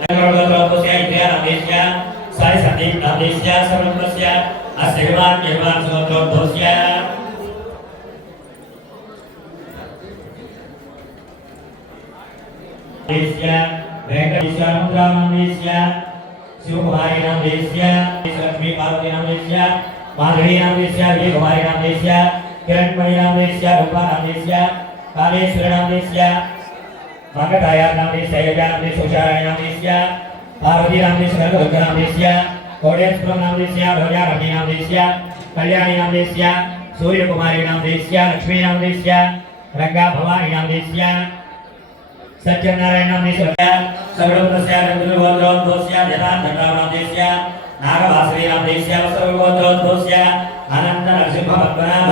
नगरगोत्रोद्भवस्य इन्द्रियानामदेस्य साई सन्दीपनामदेस्य सर्वत्रस्य अस्य निर्माण सुगोत्रोद्भवस्य वेंकटेश्वर मुद्रानामदेस्य शिवकुमारी नामदेस्य लक्ष्मी पार्वती नामदेस्य माधवी नामदेस्य विजयकुमारी नामदेस्य किरणमयी नामदेस्य रूपा नामदेस्य कालेश्वरी नामदेस्य मंगताया नामदेस्य यजा नामदेस्य उषाराय नामदेस्य पार्वती नामदेस्य दुर्गा नामदेस्य कोडेश्वर नामदेस्य भोजारानी नामदेस्य कल्याणी नामदेस्य सूर्यकुमारी नामदेस्य लक्ष्मी नामदेस्य रंगा भवानी नामदेस्य सत्यनारायण नामदेस्य सर्वोत्तमस्य रंगगोत्रोद्भवस्य यथार्थनामदेस्य नागवासवी नामदेस्य सर्वगोत्रोद्भवस्य अनंत नरसिंह पद्मनाभ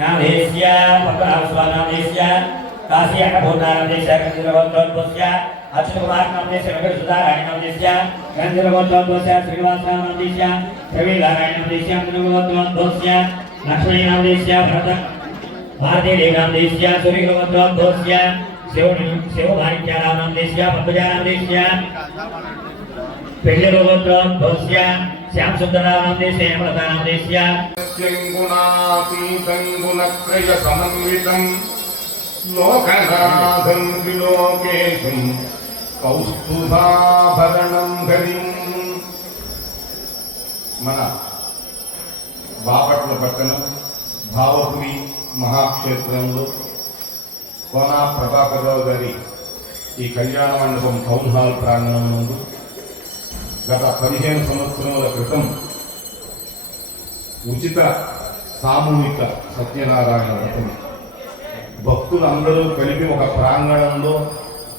नामदेस्य पद्मनाभस्वामी नामदेस्य काशी अकभूतानामदेस्य गंधर्वगोत्रोद्भवस्य अच्युत कुमार नामदेस्य वेंकटसुधारायण नामदेस्य गंधर्वगोत्रोद्भवस्य श्रीनिवास नामदेस्य रविनारायण नामदेस्य गंधर्वगोत्रोद्भवस्य लक्ष्मी नामदेस्य भरत भारती नामदेस्य सूर्यगोत्रोद्भवस्य शिवमाणिक्य नामदेस्य पद्मजा नामदेस्य पेल्लगोत्रोद्भवस्य श्याम सुंदर नामदेस्य हेमलता नामदेस्य गुणातीतं गुणत्रय समन्वितं लोकनाथं त्रिलोकेशं कौस्तुभाभरणं हरिं మన బాపట్ల పట్టణం భావపురి మహాక్షేత్రంలో కోనా ప్రభాకరరావు గారి ఈ కళ్యాణ మండపం టౌన్ హాల్ ప్రాంగణం నందు గత 15 సంవత్సరాల క్రితం ఉచిత సామూహిక సత్యనారాయణ వ్రతం భక్తులందరూ కలిపి ఒక ప్రాంగణంలో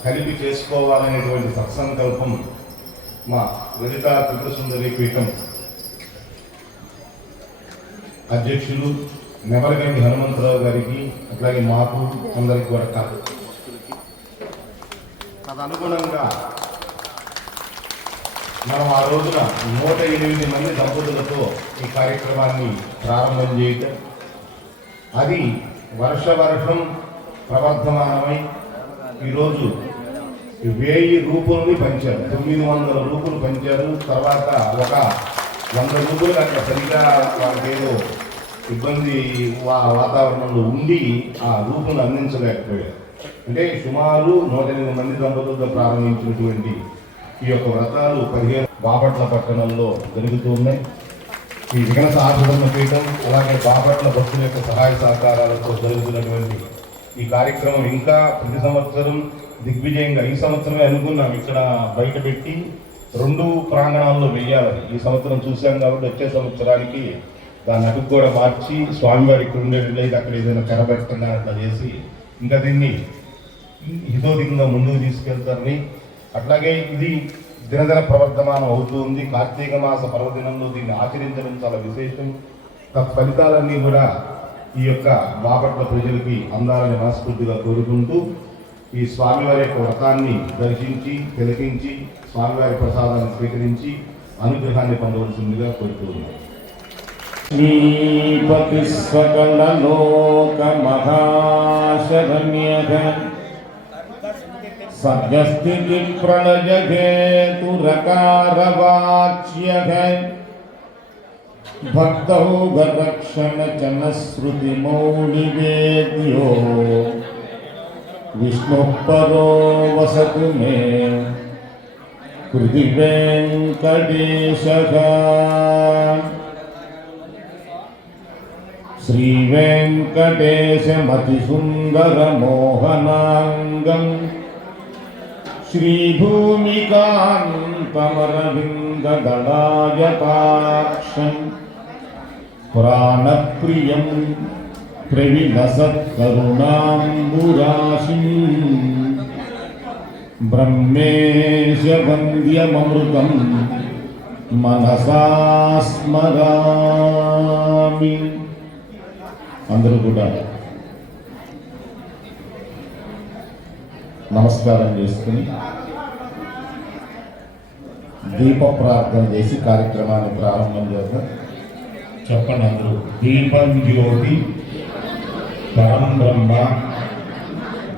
కలిపి చేసుకోవాలనేటువంటి సత్సంకల్పం మా లలితా త్రిపుర సుందరి పీఠం అధ్యక్షులు నెమలగండి హనుమంతరావు గారికి అట్లాగే మాకు అందరికి కూడా కాదు తదనుగుణంగా మనం ఆ రోజున 108 మంది దంపతులతో ఈ కార్యక్రమాన్ని ప్రారంభం చేయటం అది వర్షం ప్రవర్ధమానమై ఈరోజు 1000 రూపుల్ని పంచారు 900 రూపులు పంచారు. తర్వాత ఒక 100 రూపులు అట్లా సరిగా వాళ్ళకి ఏదో ఇబ్బంది వాతావరణంలో ఉండి ఆ రూపును అందించలేకపోయారు. అంటే సుమారు 108 మంది దంపతులతో ప్రారంభించినటువంటి ఈ యొక్క వ్రతాలు 15 బాపట్ల పట్టణంలో జరుగుతూ ఉన్నాయి. ఈ విఘ్న సాధన పీఠం అలాగే బాపట్ల భక్తుల యొక్క సహాయ సహకారాలతో జరుగుతున్నటువంటి ఈ కార్యక్రమం ఇంకా ప్రతి సంవత్సరం దిగ్విజయంగా ఈ సంవత్సరమే అనుకున్నాం ఇక్కడ బయట పెట్టి 2 ప్రాంగణాల్లో వెయ్యాలని. ఈ సంవత్సరం చూసాం కాబట్టి వచ్చే సంవత్సరానికి దాన్ని అడుగు కూడా మార్చి స్వామివారి ఇక్కడ ఉండేది అక్కడ ఏదైనా కనబెట్టకుండా అట్లా చేసి ఇంకా దీన్ని హితోధికంగా ముందుకు తీసుకెళ్తారని, అట్లాగే ఇది దినదిన ప్రవర్ధమానం అవుతూ ఉంది. కార్తీక మాస పర్వదినంలో దీన్ని ఆచరించడం చాలా విశేషం. ఫలితాలన్నీ కూడా ఈ యొక్క బాపట్ల ప్రజలకి అందాలని మనస్ఫూర్తిగా కోరుకుంటూ ఈ స్వామివారి యొక్క వ్రతాన్ని దర్శించి తిలకించి స్వామివారి ప్రసాదాన్ని స్వీకరించి అనుగ్రహాన్ని పొందవలసిందిగా కోరుతూ ఉన్నాం. శ్రీపతి సకల లోక మహాశరణ్యః సర్గస్థితి ప్రళయహేతురకారవాచ్యః భక్తౌఘరక్షణ చనశ్రుతి మౌళివేద్యో విష్ణుః పరో వసతు మే హృది వెంకటేశః. श्रीवेङ्कटेशमतिसुन्दरमोहनाङ्गं श्रीभूमिकान्तमरविन्ददलायताक्षं प्राणप्रियं प्रविलसत्करुणाम्बुराशिं ब्रह्मेशवन्द्यममृतं मनसा स्मरामि. అందరూ కూడా నమస్కారం చేసుకుని దీప ప్రార్థన చేసి కార్యక్రమాన్ని ప్రారంభం చేద్దాం. చెప్పండి అందరూ. దీపం జ్యోతి పరం బ్రహ్మ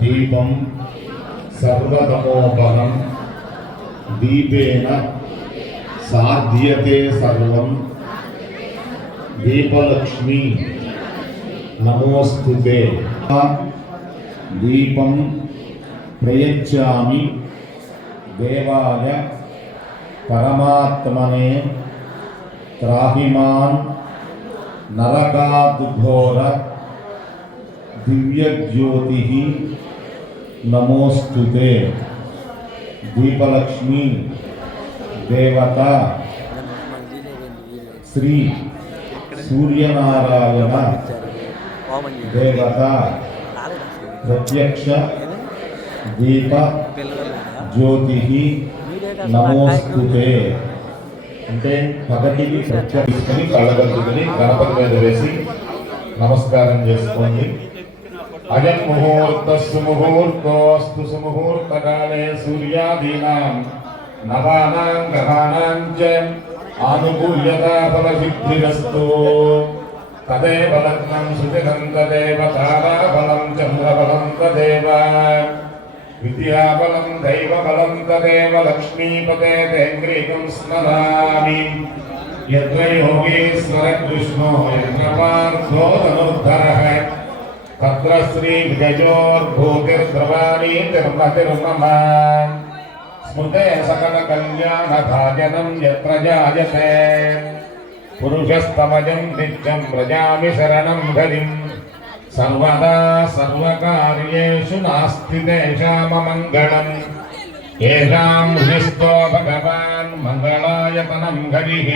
దీపం సర్వతమోపహం దీపేన సాధ్యతే సర్వం దీపలక్ష్మి నమోస్తుతే దీపం ప్రయచ్చామి దేవాయ పరమాత్మనే త్రాహిమాన్ నరకాద్ఘోర దివ్యజ్యోతి నమోస్తుతే దీపలక్ష్మి దేవత శ్రీ సూర్యనారాయణ దేవత ప్రత్యక్ష దీప జ్యోతి నమోస్తుతే అంటే పగటికి ప్రత్యేకించుకొని కళ్ళగద్దుకుని గణపతి మీద వేసి నమస్కారం చేసుకోండి. అయం ముహూర్తస్సు ముహూర్తోస్తు సుముహూర్తకాలే సూర్యాదీనాం నవానాం గ్రహాణాం చ ఆనుకూల్యతా ఫలసిద్ధిరస్తు. తదేవ లగ్నం సుజగం తదేవ తారాబలం చంద్రబలం తదేవ విద్యాబలం దైవబలం తదేవ లక్ష్మీపతే తేంద్రీకం స్మరామి. యత్ర యోగీశ్వర కృష్ణో యత్ర పార్థో ధనుర్ధరః తత్ర శ్రీ విజయోర్భూతిర్ద్రవాణీ తిర్మతిర్మమ. స్మృతే సకల కళ్యాణ భాజనం యత్ర జాయతే పురుషస్తమజం నిత్యం వ్రజామి శరణం హరిం. సర్వదా సర్వకార్యేషు నాస్తి తేషామమంగళం. ఏషాం హృదిస్థో భగవాన్ మంగళాయతనం హరిః.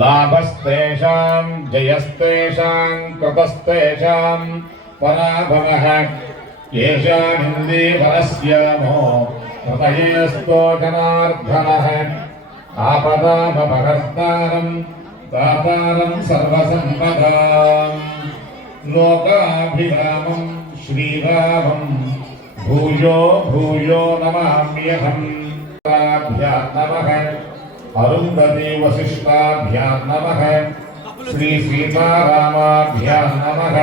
లాభస్తేషాం జయస్తేషాం కృతస్తేషాం పరాభవః. ఏషామిందీవరస్యామో హృదయేస్తో జనార్దనః. ఆపదామపహర్తారం దాతారం సర్వసంపదాం. లోకాభిరామం శ్రీరామం భూయో భూయో నమామ్యహం. నమః అరుంధతి వశిష్టాభ్యాం నమః. శ్రీ సీతారామాభ్యాం నమః.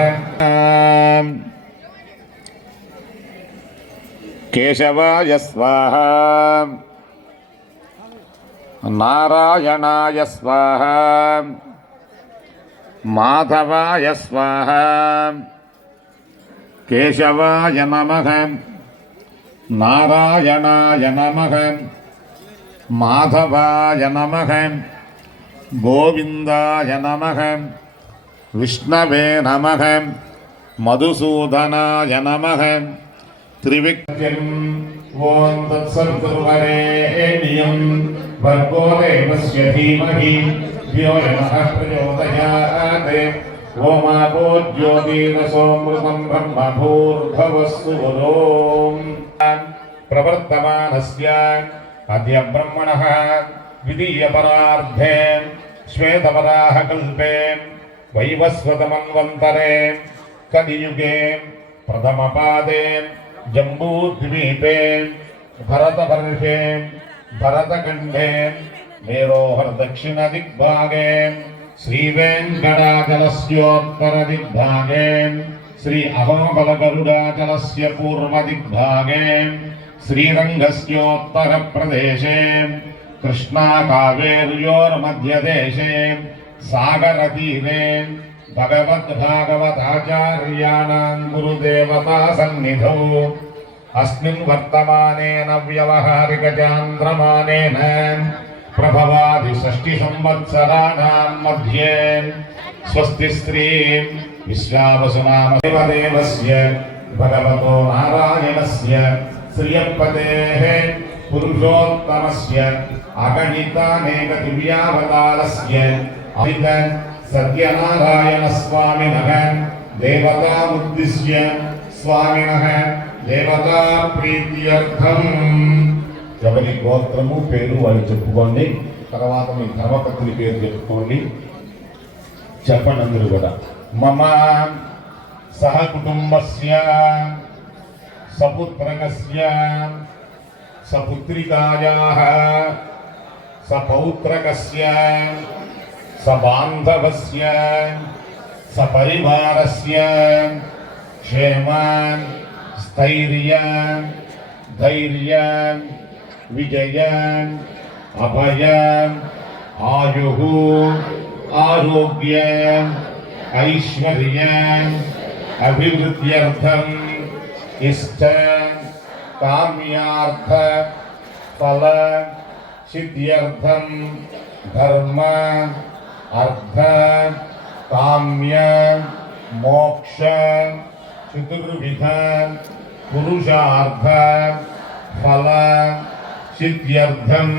కేశవాయ స్వాహా నారాయణాయ స్వాహా మాధవాయ స్వాహా. కేశవాయ నమః నారాయణాయ నమః మాధవాయ నమః గోవిందాయ నమః విష్ణవే నమః మధుసూదనాయ నమః. త్రివిక్రమ్ ఓం తత్సవితుర్వరేణ్యం భర్గో దేవస్య ధీమహి ధియో యనః ప్రచోదయాత్. ఓమాపో జ్యోతిరసోమృతం బ్రహ్మభూర్భువస్సు ఓం. ప్రవర్తమానస్య అద్య బ్రహ్మణః ద్వితీయపరార్ధే శ్వేతవరాహకల్పే వైవస్వతమన్వంతరే కలియుగే ప్రథమపాదే జంబూద్వీపే భరతవర్షే భరతఖండే మేరోర్దక్షిణ దిగ్భాగే శ్రీవేంకటాచలస్యోత్తర దిగ్భాగే శ్రీ అహోబలగరుడాచలస్య పూర్వ దిగ్భాగే శ్రీరంగస్యోత్తర ప్రదేశే కృష్ణా కావేర్యోర్మధ్యదేశే సాగరతీరే భగవద్భాగవతాచార్యాణాం గురుదేవతా సన్నిధౌ అస్మిన్ వర్తమానేన వ్యవహారికచాంద్రమానేన ప్రభవాది షష్ఠి సంవత్సరాణాం మధ్యే స్వస్తి శ్రీ విశ్వావసునామ దేవదేవస్య భగవతో నారాయణస్య శ్రియపతేః పురుషోత్తమస్య అగణితానేక దివ్యావతారస్య అమిత సత్యనారాయణ స్వామినః దేవతాముద్దిశ్య స్వామినః దేవతా ప్రీత్యర్థం. ఎవరి గోత్రము పేరు వాళ్ళు చెప్పుకోండి. తర్వాత మీ ధర్మపత్ని పేరు చెప్పుకోండి. చెప్పండి అందరూ కూడా. మమ సహ కుటుంబస్య సపుత్రకస్య సపుత్రికాయాః సపౌత్రకస్య సబాంధవస్య సపరివారస్య క్షేమ స్థైర్య ధైర్య విజయం అభయం ఆయుః ఆరోగ్యం ఐశ్వర్యం అభివృద్ధ్యర్థం ఇష్ట కామ్యార్థ ఫల సిద్ధ్యర్థం ధర్మ అర్థ కామ్య మోక్ష చతుర్విధ పురుషార్థ ఫల సిద్ధ్యర్థం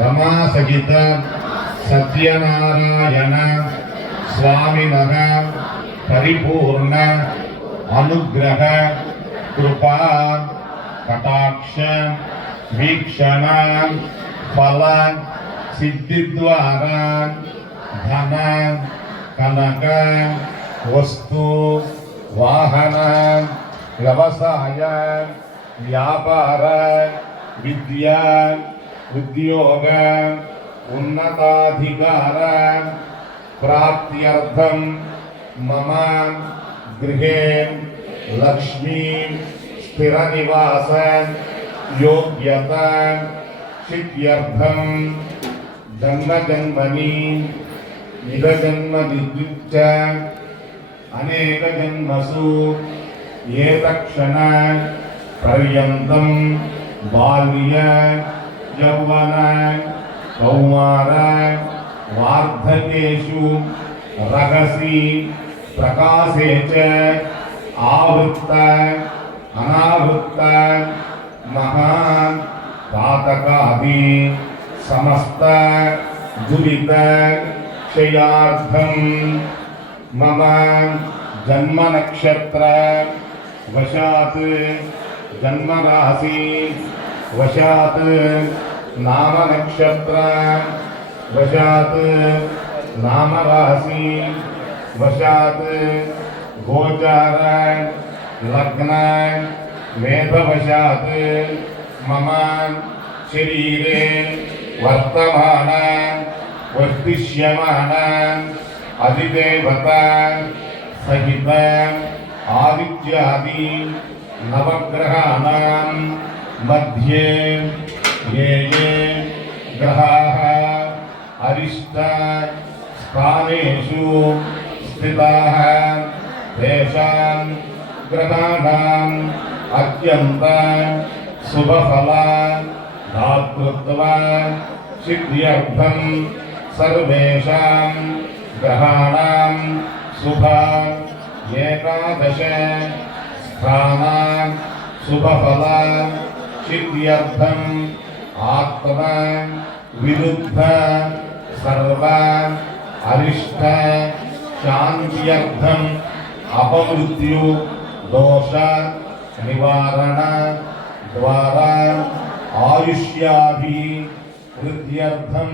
రమాసహిత సత్యనారాయణ స్వామినః పరిపూర్ణ అనుగ్రహ కృపా కటాక్ష వీక్షణ ఫల సిద్ధి ద్వారా ధన కనక వస్తు వాహన వ్యవసాయ వ్యాపార విద్య ఉద్యోగ ఉన్నతాధికార ప్రాప్త్యర్థం మమ గృహే లక్ష్మీ స్థిర నివాస యోగ్యత సిద్ధ్యర్థం జన్మ జన్మని ఇద జన్మ విద్యుచ్చ అనేక జన్మసు ఏతక్షణ పర్యంతం బాల్య యౌవన కౌమార వార్ధకేషు రహసి ప్రకాశే చ ఆవృత్త అనావృత్త మహాన్ పాతకాది సమస్త దురిత క్షయార్థం మమ జన్మ నక్షత్ర వశాత్ జన్మరాశి వశాత్ నామ నక్షత్ర వశాత్ నామరాశి వశాత్ గోచార లగ్న మేధవశాత్ మమ శరీరే వర్తమాన వర్తిష్యమాన అధిదేవత సహిత ఆదిత్యాది నవగ్రహాణాం మధ్యే ఏ ఏ గ్రహాः అరిష్ట స్థానేషు స్థితాः తేషాం గ్రహాణాం అత్యంత శుభఫల దాతృత్వ సిద్ధ్యర్థం సర్వేషాం గ్రహాణాం శుభ ఏకాదశ స్థానాన్ శుభఫల సిద్ధ్యర్థం ఆత్మ విరుద్ధ సర్వ అరిష్ట శాంత్యర్థం అపమృత్యు దోష నివారణ ద్వారా ఆయుష్యాభి వృద్ధ్యర్థం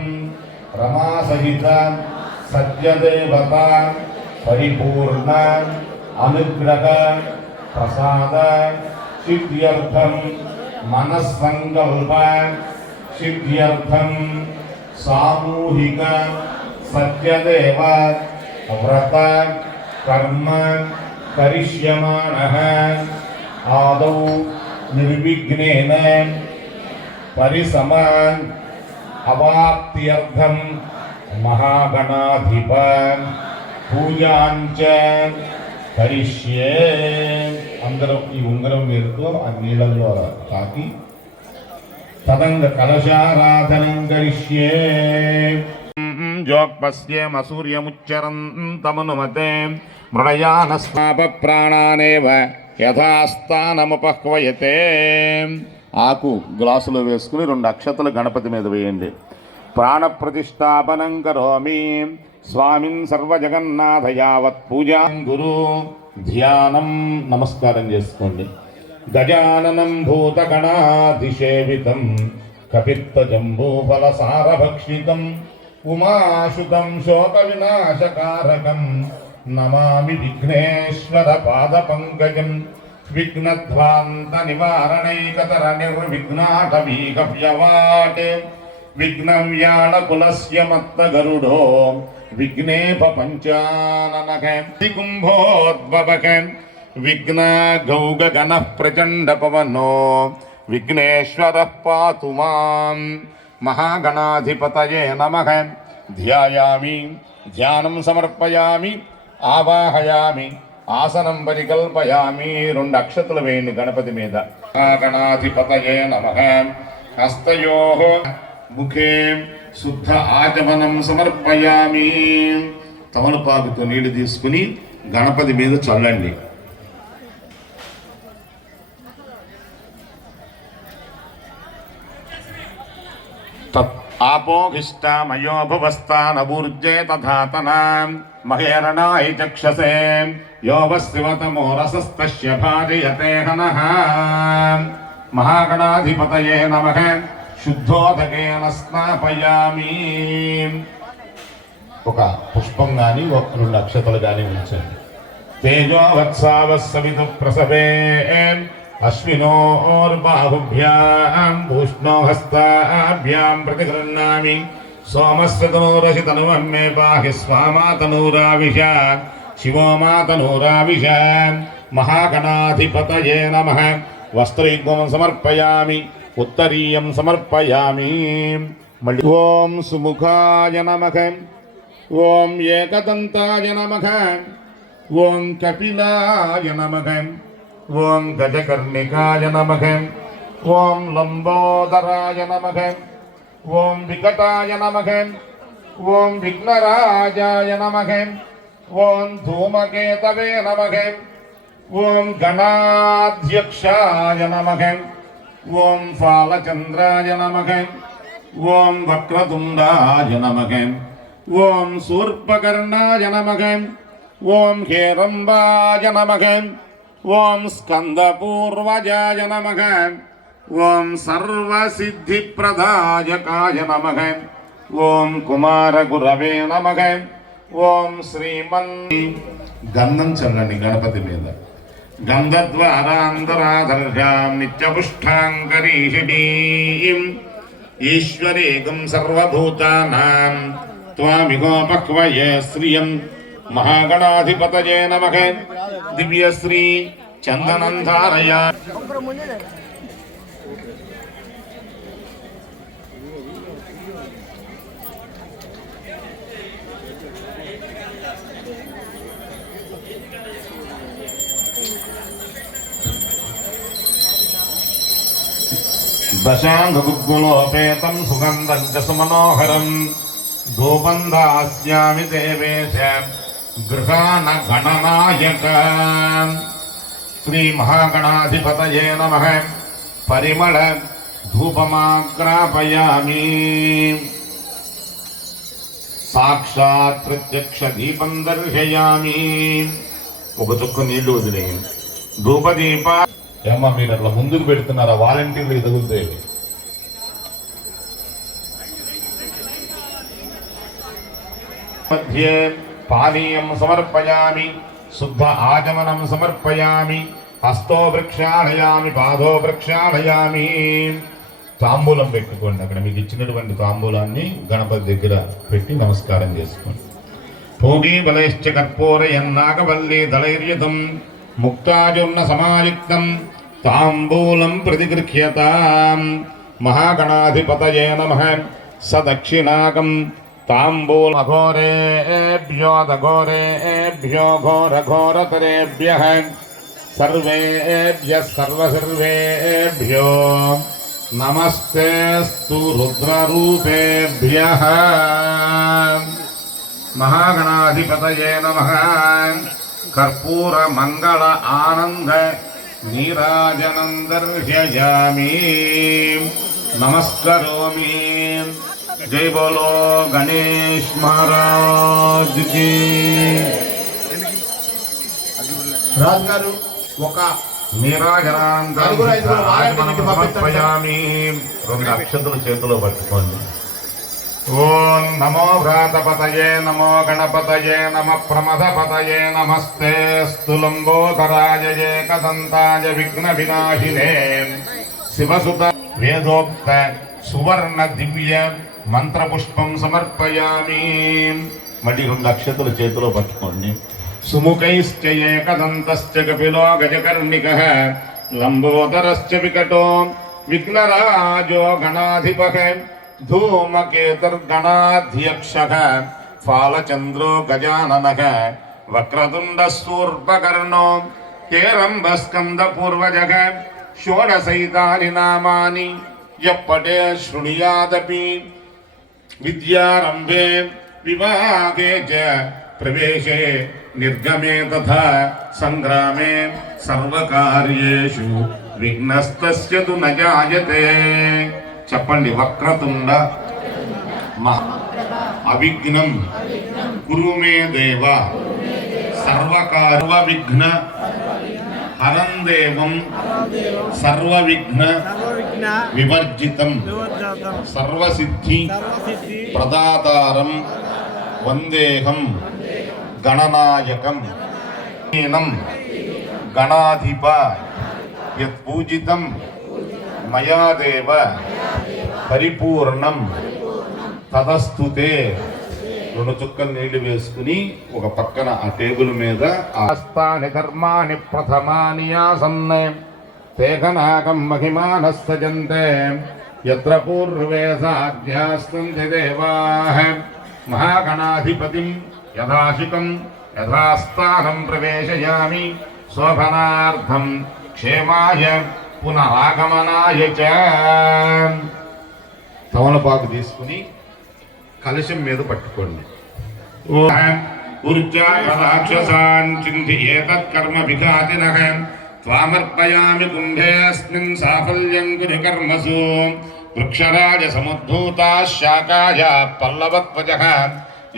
రమాసహిత సత్యదేవత పరిపూర్ణ అనుగ్రహ ప్రసాద సిద్ధ్యర్థం మనస్సంకల్ప సిద్ధ్యర్థం సామూహిక సత్యదేవ వ్రత కర్మ కరిష్యమాణః ఆదౌ నిర్విఘ్నేన పరిసమాన్ అవాప్త్యర్థం మహాగణాధిప పూజాంచ కరిష్యే. అందరూ ఈ ఉంగరం వేరుతో ఆ నీళ్ళల్లో తాకి తదంగ కలశారాధనం కరిష్యే. జోక్పస్యేమ సూర్యముచ్చరంతమనుమతే మృడయానస్వాప ప్రాణానేవ యథాస్థానముపహ్వయతే. ఆకు గ్లాసులో వేసుకుని 2 అక్షతలు గణపతి మీద వేయండి. ప్రాణప్రతిష్టాపనం కరోమి స్వామిన్ సర్వజగన్నాథ యావత్ పూజా గురు ధ్యానం నమస్కారం చేసుకోండి. గజాననం భూతగణాధిసేవితం కపిత్తజంబూఫలసారభక్షితం ఉమాశుతం శోక వినాశకారకం నమామి విఘ్నేశ్వర పాదపంకజం. విఘ్నధ్వాంత నివారణైకతర నిర్విఘ్నాటవీగవ్యవాట్ విఘ్నవ్యాళకులస్య మత్త గరుడో విఘ్నేప పంచాననః కుంభోద్భవః విఘ్న గౌగగణః ప్రచండ పవనో విఘ్నేశ్వరః పాతు మాం. మహాగణాధిపతయే నమః. ధ్యాయామి, ధ్యానం సమర్పయామి, ఆవాహయామి, ఆసనం పరికల్పయామి. 2 అక్షతలు వేయండి గణపతి మీద. మహాగణాధిపతయే నమః. హస్తయోః ముఖే శుద్ధ ఆచమనం సమర్పయామి. తమలపాకుతో నీళ్లు తీసుకుని గణపతి మీద చల్లండి. ఆపోహిష్టామయో భువస్థానభూర్జే తథాతనాం మహేరణాయ చక్షసే యో వస్తివతమో రసస్తస్య భాజయతే హనః. మహాగణాధిపతయే నమః. శుద్ధోదకేన స్నాపయామి. ఒక పుష్పం కానీ 2 అక్షతలు కానీ ఉంచండి. తేజో వత్సావస్సవితు ప్రసవే అశ్వినోర్బాహుభ్యాం భూష్ణో హస్తాభ్యాం ప్రతిగృహ్ణామి. సోమస్య తనూరసి తనుమం మే పాహి స్వామాతనూరావిష శివో మాతనూరావిష. మహాగణాధిపతయే నమః. వస్త్రయుగ్మం సమర్పయామి, ఉత్తరీయం సమర్పయామి. మళ్ళీ ఓం సుముఖాయ నమః. ఓం ఏకదంతాయ నమః. ఓం కపిలాయ నమః. ఓం గజకర్ణికాయ నమః. ఓం లంబోదరాయ నమః. ఓం వికటాయ నమః. ఓం విఘ్నరాజాయ నమః. ఓం ధూమకేతవే నమః. ఓం గణాధ్యక్షాయ నమః. ఓం ఫాలచంద్రాయ నమః. ఓం వక్రతుండాయ నమః. ఓం శూర్పకర్ణాయ నమః. ఓం హేరంబాయ నమః. ఓం స్కందపూర్వజాయ నమః. ఓం సర్వసిద్ధిప్రదాయకాయ నమః. ఓం కుమారగురవే నమః. ఓం శ్రీమన్. గంధం చల్లండి గణపతి మీద. గంధద్వారాంతరాధర్యాం నిత్యపుష్టాంకరీషిణీం ఈశ్వరేకం సర్వభూతానాం త్వామిగోపక్వయే శ్రియం. మహాగణాధిపతయే నమః. దివ్యశ్రీ చందనం ధారయా. దశాంగగుగ్గులోపేతం సుగంధం చ సుమనోహరం ధూపం దాస్యామి దేవేశ గృహాణ గణనాయక. శ్రీ మహాగణాధిపతయే నమః. పరిమళ ధూపమాగ్రాపయామి. సాక్షాత్ ప్రత్యక్ష దీపం దర్శయామి. ఒక చుక్క నీళ్లు వదిలేయండి. ధూపదీప. ఏమ్మా మీరు అట్లా ముందుకు పెడుతున్నారా? వాలంటీర్లు ఎదుగుతాయి. మధ్యే పానీయం సమర్పయామి, శుద్ధ ఆచమనం సమర్పయామి. హస్తో ప్రక్షాళయామి, పాదో ప్రక్షాళయామి. తాంబూలం పెట్టుకోండి. అక్కడ మీకు ఇచ్చినటువంటి తాంబూలాన్ని గణపతి దగ్గర పెట్టి నమస్కారం చేసుకోండి. భోగి బలైశ్చ కర్పూరయన్నాగవల్లి దళైర్యుతం ముక్తాజుర్ణ సమాయుక్తం తాంబూలం ప్రతిగృహ్యతాం. మహాగణాధిపతయే నమః. సదక్షిణాకం తాంబూల. ఘోరేభ్యో దఘోరేభ్యో ఘోరఘోరతరేభ్యః సర్వేభ్యః సర్వసర్వేభ్యో నమస్తేస్తు రుద్రరూపేభ్యః. మహాగణాధిపతయే నమః. కర్పూర మంగళ ఆనంద నీరాజనం దర్శయామి. నమస్కరోమి. జై బోలో గణేష్ మహారాజ్ కి. రాజుగారు ఒక నీరాజనాంతరపయామి. 2 అక్షతలు చేతిలో పట్టుకోండి. ఓం నమో వ్రాతపతయే నమో గణపతయే నమ ప్రమథపతయే నమస్తే స్థులంబోధరాయ ఏకదంతాయ విఘ్న వినాశినే శివసుత వేదోక్త సువర్ణ దివ్య మంత్రపుష్పం సమర్పయామి. మళ్ళీ 2 అక్షతలు చేతిలో పట్టుకోండి. సుముఖైశ్చ ఏకదంతశ్చ కపిలో గజకర్ణికః లంబోదరశ్చ వికటో విఘ్నరాజో గణాధిపః ధూమకేతుర్గణాధ్యక్షః ఫాలచంద్రో గజాననః వక్రతుండశూర్పకర్ణో హేరంబస్కందపూర్వజః షోడశైతాని నామాని యప్పటే శృణుయాదపి విద్యారంభే వివాహే చ ప్రవేశే నిర్గమే తథా సంగ్రామే సర్వకార్యేషు విఘ్నస్తస్య తు న జాయతే. చెప్పండి. వక్రతుండ అవిఘ్నం కురు మే దేవ సర్వ విఘ్న హరం దేవం సర్వవిఘ్న వివర్జితం సర్వసిద్ధి ప్రదాతారం వందేహం గణనాయకం గణాధిప యత్పూజితం మయా దేవ పరిపూర్ణం తదస్తుతే. 2 చుక్కలు నీళ్లు వేసుకుని ఒక పక్కన ఆ టేబుల్ మీద ఆస్తాని ధర్మాని ప్రథమాని ఆసన్నే తేఘనాగం మహిమానస్తజంతే యత్ర పూర్వే సాధ్యాస్తంతి దేవాః మహాగణాధిపతిం యథాశికం యథాస్థానం ప్రవేశయామి శోభనార్థం క్షేమాయ పునరాగమనాయ చ. తమలపాకు తీసుకుని కలశం మీద పట్టుకోండి. రాక్షసాన్ చింతియేతత్కర్మ విఘాతినః త్వామర్పయామి కుంభేऽస్మిన్ సాఫల్యం కురు కర్మసు వృక్షరాజ సముద్భూతాః శాకాయా పల్లవత్వజః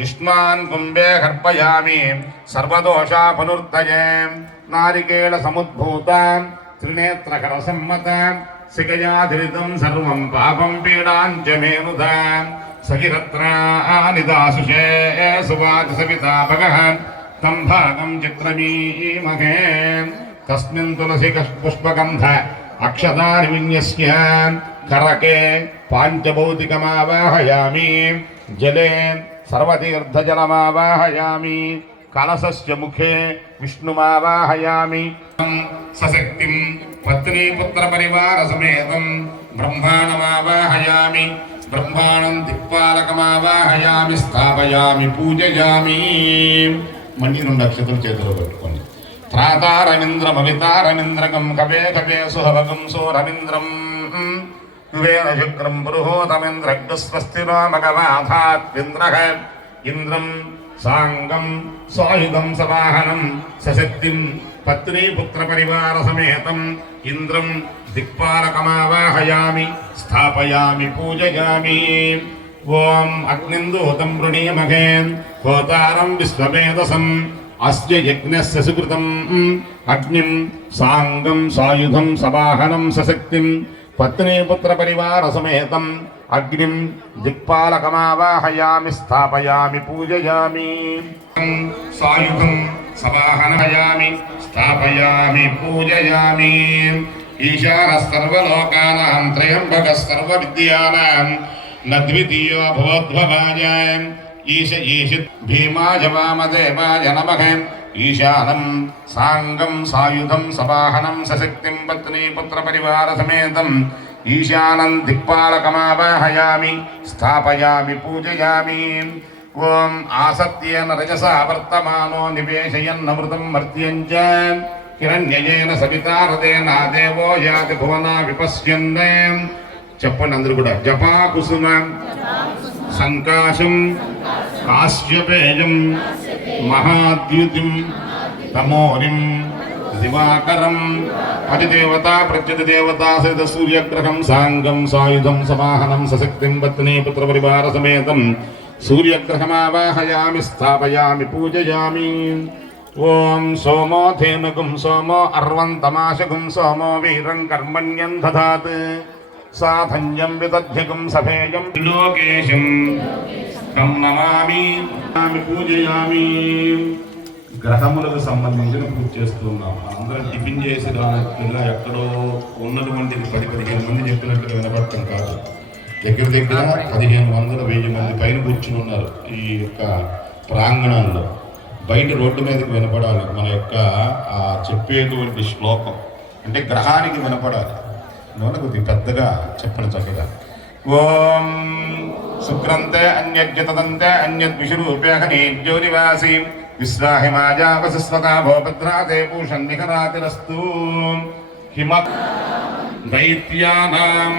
యుష్మాన్ కుంభే హర్పయామి సర్వదోషాపనుర్తయే నారికేళ సముద్భూతాం త్రినేత్రకర సమ్మతాం సికయాధిరితం సర్వం పాపం పీడాంచ మేనుధాం సహిరత్రాని దాసుషే సువాచి సవితా భగః తం భాగం చిత్రమీమహే తస్మిన్ తులసి పుష్పగంధ అక్షతాని విన్యస్య కరకే పాంచభౌతికమావాహయామి జలే సర్వతీర్థజలమావాహయామి కలశస్య ముఖే విష్ణుమావాహయామి సశక్తిం పత్నీపుత్ర పరివార సమేతం బ్రహ్మాణమావాహయామి బ్రహ్మాణం దిక్పాలకమావాహయామి స్థాపయామి పూజయామి. మళ్ళీ 2 అక్షతలు చేతిలో పెట్టుకోండి. త్రాతారమింద్రమవితారమింద్రకం కవే కవే సుహవగం సోరమింద్రం కువేన శుక్రం బృహోతమింద్రగ్స్వస్తినో మగవాధాత్వింద్రః ఇంద్రం సాంగం సాయుధం సవాహనం సశక్తిం పత్నీపుత్ర పరివార సమేతం ఇంద్రం దిక్పాలకమావాహయామి స్థాపయామి పూజయామి. ఓం అగ్నిందూతం వృణీమఘే హోతారం విశ్వవేదసం అస్య యజ్ఞస్య సుకృతం అగ్నిం సాంగం సాయుధం సవాహనం సశక్తిం పత్నీపుత్ర పరివార సమేతం అగ్నిం దిక్పాలకమావాహయామి స్థాపయామి పూజయామి. సాయుధం సవాహనయామి స్థాపయామి పూజయామి. ఈశానः సర్వలోకానాం త్రయంబకः సర్వవిద్యానాం నద్వితీయో భవద్భవాయ ఈశ భీమాయ వామదేవాయ నమః. ఈశానం సాంగం సాయుధం సవాహనం సశక్తిం పత్నీపుత్ర పరివార సమేతం ఈశానం దిక్పాలకమావాహయామి స్థాపయామి పూజయామి. ఓం ఆసత్యేన రజసా వర్తమానో నివేశయన్నమృతం మర్త్యం చ హిరణ్యయేన సవితారదేన దేవో యాతి భువనా విపశ్యన్నే. చెప్పండి అందరూ కూడా. జపా కుసుమ సంకాశం కాశ్యపేయం మహాద్యుతిం తమోరిం దివాకరం అతిదేవత ప్రత్యతిదేవతా సహిత సూర్యగ్రహం సాంగం సాయుధం సమాహనం సశక్తిం పత్నీపుత్ర పరివార సమేతం సూర్యగ్రహమావాహయామి స్థాపయామి పూజయామి. ఓం సోమో ధేనుగుం సోమో అర్వంతమాశగుం సోమో వీరం కర్మణ్యం దధాత్ సాధన్యం విదధ్యగుం సభేయం లోకేశం తం నమామి పూజయామి. గ్రహములకు సంబంధించిన పూజ చేస్తున్నాం. అందరం టిఫిన్ చేసి దానిలో ఎక్కడో ఉన్నటువంటి 10-15 మంది చెప్పినట్టుగా వినపడటం కాదు. దగ్గర 1500-1000 మంది పైన కూర్చుని ఉన్నారు ఈ యొక్క ప్రాంగణంలో. బయట రోడ్డు మీదకి వినపడాలి మన యొక్క చెప్పేటువంటి శ్లోకం. అంటే గ్రహానికి వినపడాలి. నూనె కొద్దిగా పెద్దగా చెప్పండి చక్కగా. ఓం శుక్రంతే అన్యజ్ఞతంతే అన్యద్విషురూప్యహనేజ్యో నివాసి విశ్రాహిమాజావసస్వతా భోభద్రాతే పూషన్నిఖరాతిరస్తు. హిమ దైత్యానాం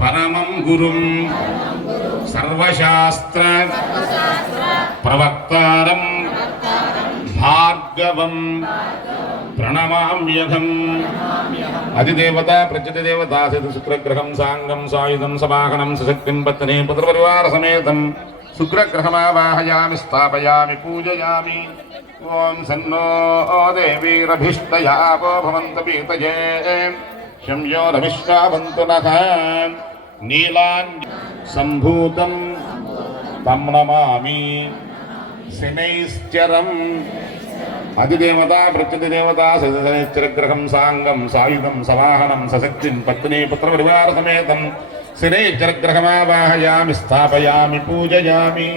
పరమం గురుం సర్వశాస్త్ర ప్రవక్తారం భార్గవం ప్రణమామ్యహం. అధిదేవత ప్రత్యధిదేవత శుక్రగ్రహం సాంగం సాయుధం సమాహనం సశక్తిం పత్ని పుత్రపరివార సమేతం శుక్రగ్రహమావాహయామి స్థాపయామి పూజయామి. ఓం సన్నో దేవీరభిష్టయావో భవంత పీతయే శంయో రవిశ్రావంతు నః. నీలాన్ సంభూతం తం నమామి శనైశ్చరం. అధిదేవత ప్రత్యధిదేవత శనిశ్చరగ్రహం సాంగం సాయుధం సవాహనం సశక్తిం పత్ని పుత్రపరివార సమేతం శనైశ్చరగ్రహమావాహయామి స్థాపయామి పూజయామి.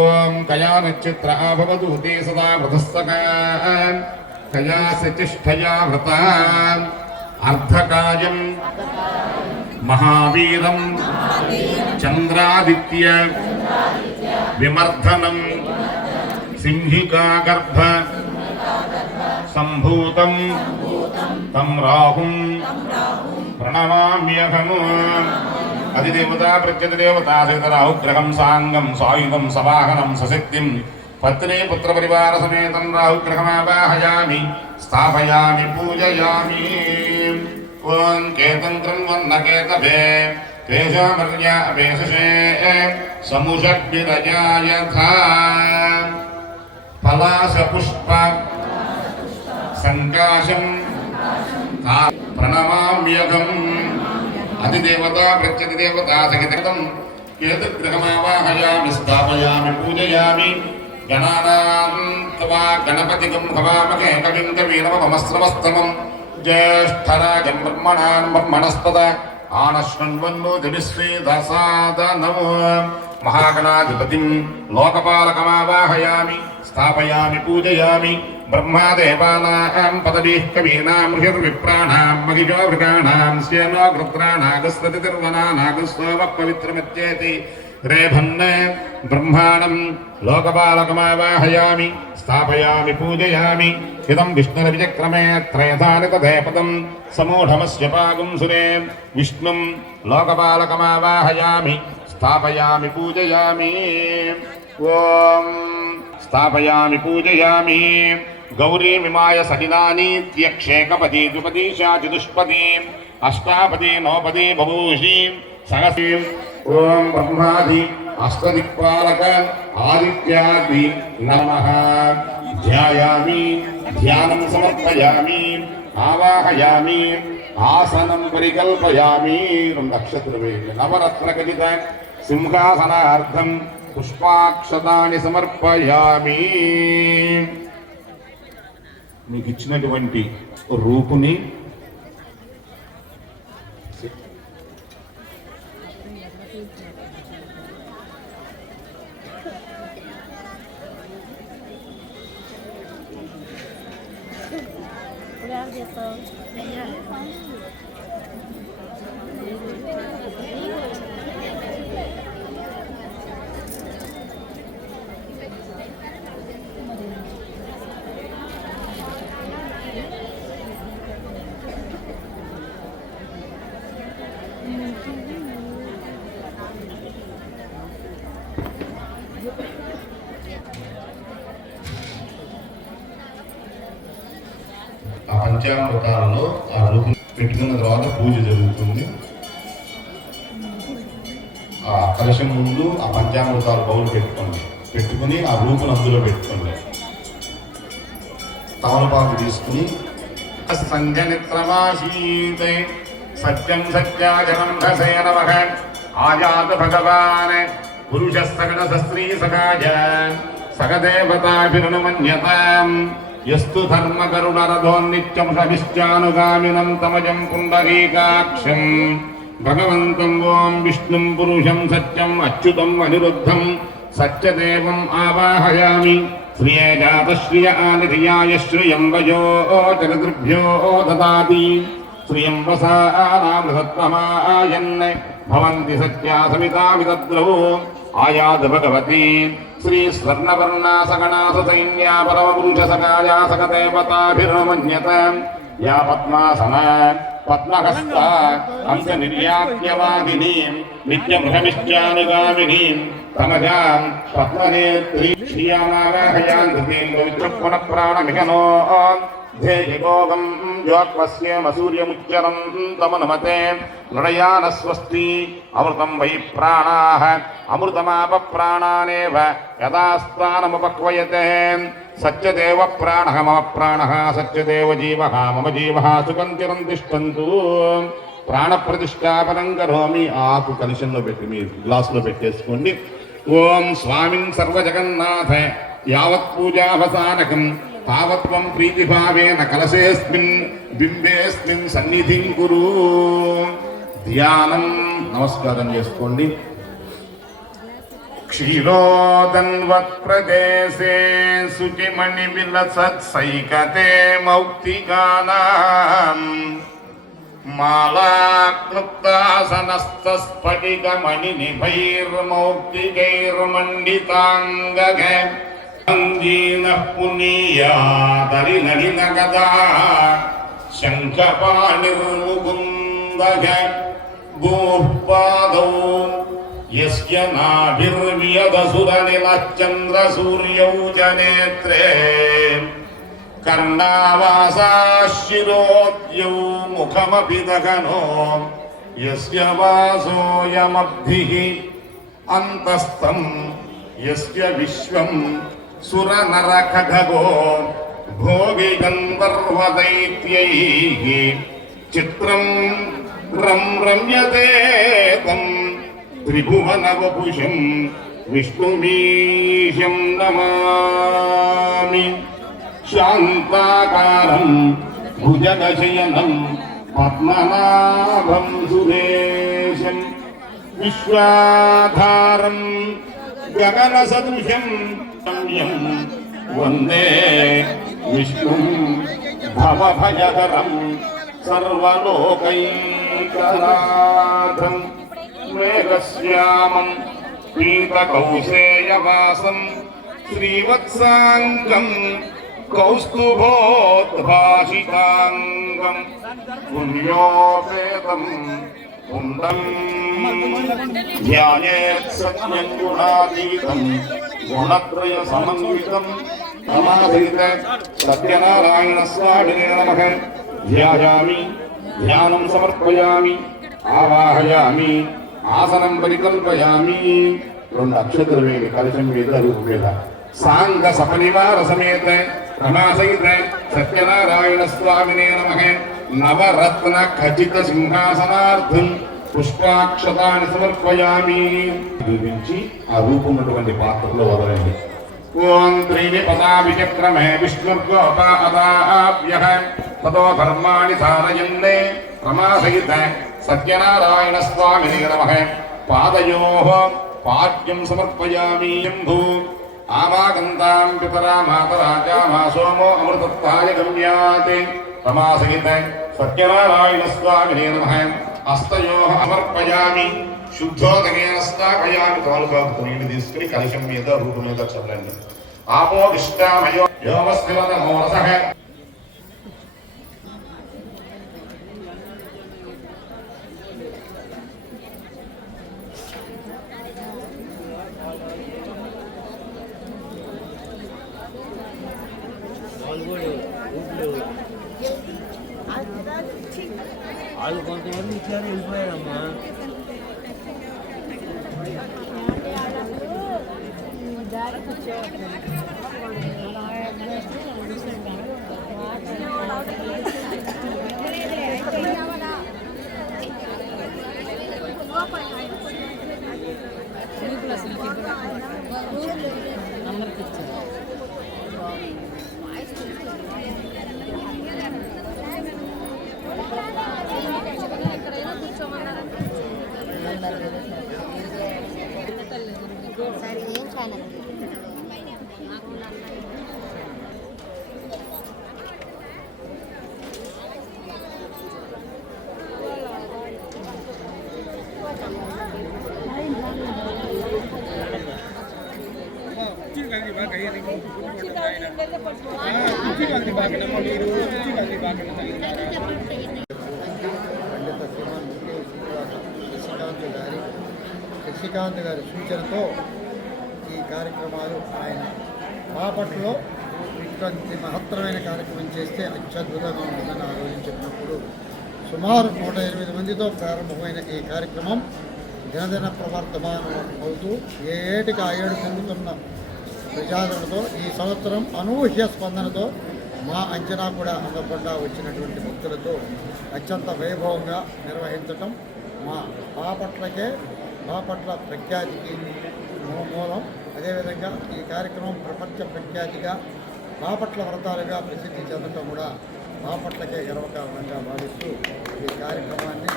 ఓం కయా నక్షత్ర భవతు తే సదా వృతస్తకా కయా సతిష్ఠయా వృత అర్ధకాయం మహావీరం చంద్రాదిత్య విమర్ధనం సింహికాగర్భ సంభూతం తం రాహుం ప్రణమామ్యహం. అధిదేవత ప్రత్యధిదేవత రాహుగ్రహం సాంగం సాయుధం సవాహనం సశక్తిం పత్ని పుత్రపరివార సమేతం రాహుగ్రహమావాహయామి స్థాపయామి పూజయామి. ఓం కేతంత్రం వన్నకేతభే తేజామర్యా అపేషే సముషద్విరజాయథా పలాశపుష్ప సంకాశం ప్రణమామ్యహం. అధిదేవత ప్రత్యధిదేవత సహితం కేతుగ్రహమావాహయామి స్థాపయామి పూజయామి. గణానాం త్వా గణపతిగం హవామహే కవిం కవీనవమస్రవస్తమం జ్యేష్ఠరాజం బ్రహ్మణాన్ బ్రహ్మణస్పద ఆనశ్వన్వన్నోతిభిశ్రీదసాదనమో. మహాగణాధిపతిం లోకపాలకమావాహయామి స్థాపయామి పూజయామి. బ్రహ్మాదేవానాం పదవీః కవీనాం ఋషిర్విప్రాణాం మహిషోభృగాణాం శ్యేనో గృత్రాణాగస్వతిర్వనానాగస్సోమ పవిత్రమత్యేతి రేభన్న బ్రహ్మాణం లోకపాలకమావాహయామి స్థాపయామి పూజయామి. ఇదం విష్ణురవిచక్రమే త్రయధాని తదేపదం సమూఢమస్య పాగుం సురే విష్ణుం లోకపాలకమావాహయామి స్థాపయామి పూజయామి. ఓం స్థాపయామి పూజయామి. గౌరీమిమాయ సహితానీత్యక్షేకపదీ ద్విపదీ చతుష్పదీ అష్టాపదీ నవపదీ బభూషి సహసీ. ఓం బ్రహ్మాది అష్టదిక్పాలక ఆదిత్యాది నమః. ధ్యాయామి ధ్యానం సమర్పయామి ఆవాహయామి ఆసనం పరికల్పయామి. రెండు అక్షతులు వేయండి. నవరత్న ఖచిత సింహాసనార్థం పుష్పాక్షతాన్ని సమర్పయామి. మీకు ఇచ్చినటువంటి రూపుని ఆ పంచామృతాలలో ఆ రూపం పెట్టుకున్న తర్వాత పూజ జరుగుతుంది. ఆ కలశం ముందు ఆ పంచామృతాలు బౌలు పెట్టుకుని ఆ రూపును అందులో పెట్టుకోండి. తమలపాకు తీసుకుని సంధ్యనిత్రమాశీతే సత్యం సత్యాజనం ధసే నమః. ఆజాత భగవాన్ పురుష సగణ సస్త్రీ సఖాయ సగదేవతాభిర్నుమన్యతాం. యస్తు ధర్మకరుణరథోన్నిత్యం సవిశ్చానుగామినం తమజం పుండరీకాక్షం భగవంతం ఓం విష్ణుం పురుషం సత్యం అచ్యుతం అనిరుద్ధం సత్యదేవం ఆవాహయామి. శ్రియ జాతశ్రియ ఆనిధియాయ శ్రియం వయో చరితృభ్యో దదాతి. శ్రియం వసానామృతత్వమాయన్ భవంతి సత్యా సమితా విదద్రవో ఆయాద్ భగవతి శ్రీ స్వర్ణవర్ణా సగణాస సైన్యా పరమపురుష సకాయా సకదేవతాభిర్మన్యత యా పద్మాసన పద్మహస్త హంస నిర్యాజ్ఞవాదినీం నిత్యమృహమిష్టానుగామినీం తమజాం పద్మనేత్రీ శ్రీయామావాహయాన్ ధృతీం పవిత్రపున ప్రాణమిహనో ధేయగోగం యోక్వస్యేమ సూర్యముచ్చరం తమనుమతే నృణయాన స్వస్తి అమృతం వై ప్రాణాః అమృతమాప ప్రాణానేవ యదాస్థానముపక్వయతే సత్యదేవ ప్రాణః మమ ప్రాణః సత్యదేవ జీవః మమ జీవః సుఖం చిరం తిష్టంతు ప్రాణ ప్రతిష్టాపనం కరోమి. ఆకు కలుషంలో పెట్టి మీ గ్లాసులో పెట్టేసుకోండి. ఓం స్వామిన్ సర్వజగన్నాథ యావత్ పూజావసానకం తావత్వం ప్రీతిభావేన కలశేస్మిన్ బింబేస్మిన్ సన్నిధిం కురు. ధ్యానం నమస్కారం చేసుకోండి. క్షీరోదన్వత్ ప్రదేశే శుచిమణి విలసత్సైకతే మౌక్తికానాం మాలాక్లుప్తాసనస్తస్ఫటికమణి నిభైర్మౌక్తికైర్మండితాంగగ అంగీనః పునీయాదరినలిన గదా శంఖపాణిర్ముకుందగ గోఃపాదౌ యస్య నాభిర్వియదసురనిలశ్చంద్రసూర్యౌ చ నేత్రే కర్ణావాసాశిరోద్యౌ ముఖమపి దగనో యస్య వాసోయమబ్ధిః అంతస్థం యస్య విశ్వం సురనరఖగో భోగి గంధర్వదైత్యైః చిత్రం రమ్యతే తం త్రిభువనవపుషం విష్ణుమీశం నమామి. శాంతాకారం భుజగశయనం పద్మనాభం సురేశం విశ్వాధారం గగనసదృశం రమ్యం వందే విష్ణుం భవభయకరం సర్వలోకైకనాథం మేఘశ్యామం పీతకౌసేయవాసం శ్రీవత్సాంగం కౌస్తుభోద్భాషితాంగం పుణ్యోపేతం పుండం ధ్యాయేత్ సత్యంగుణాతీతం గుణత్రయ సమన్వితం నమాధీత సత్యనారాయణ స్వామినే నమః. ధ్యాయామి ధ్యానం సమర్పయామి ఆవాహయామి ఆసనం పరికల్పయామి. 2 అక్షతలు వేడి కలశం మీద రూపు మీద సాంగ సపనివార సమేత రమాసహిత సత్యనారాయణ స్వామినే నమః. నవరత్న ఖచ్చిత సింహాసనార్థం పుష్పాక్షతాన్ని సమర్పయామి. దీవించి ఆ రూపమున్నటువంటి పాత్రలో వదలండి. ఓం త్రీణి పదాభిచక్రమే విష్ణుర్గోపాదాభ్యః తతో ధర్మాణి ధారయన్నే రమాసహిత సత్యనారాయణ స్వామినే నమః. పాదయోః పాద్యం సమర్పయామి. శంభు ఆవాగంతాం పితరా మాతరాజా మా సోమో అమృతత్వాయ గమ్యాత్ రమాసహిత సత్యనారాయణ స్వామినే నమః. హస్తయోః సమర్పయామి. శుద్ధోదకేన స్థాపయామి. కాలుబాబుతో నీళ్ళు తీసుకుని కలశం మీద రూపు మీద చల్లండి. ఆపోదిష్టామయో యోమస్మిలనమో రసః. వాళ్ళు కొంతమంది ఇచ్చారు వెళ్ళిపోయారమ్మా. సరే ఏం ఛానల్ శశికాంత్ గారి సూచనతో ఈ కార్యక్రమాలు ఆయన బాపట్లలో ఇటువంటి మహత్తరమైన కార్యక్రమం చేస్తే అత్యద్భుతంగా ఉంటుందని ఆ రోజు చెప్పినప్పుడు సుమారు 108 మందితో ప్రారంభమైన ఈ కార్యక్రమం దినదిన ప్రవర్తమానం అవుతూ ఏటికి ఆ ఏడు పొందుతున్న ప్రజాదరణతో ఈ సంవత్సరం అనూహ్య స్పందనతో మా అంచనా కూడా అందకుండా వచ్చినటువంటి భక్తులతో అత్యంత వైభవంగా నిర్వహించటం మా బాపట్ల ప్రఖ్యాతికి మూలం. అదేవిధంగా ఈ కార్యక్రమం ప్రపంచ ప్రఖ్యాతిగా బాపట్ల వ్రతాలుగా ప్రసిద్ధి చెందటం కూడా బాపట్లకే గర్వకారణంగా భావిస్తూ ఈ కార్యక్రమాన్ని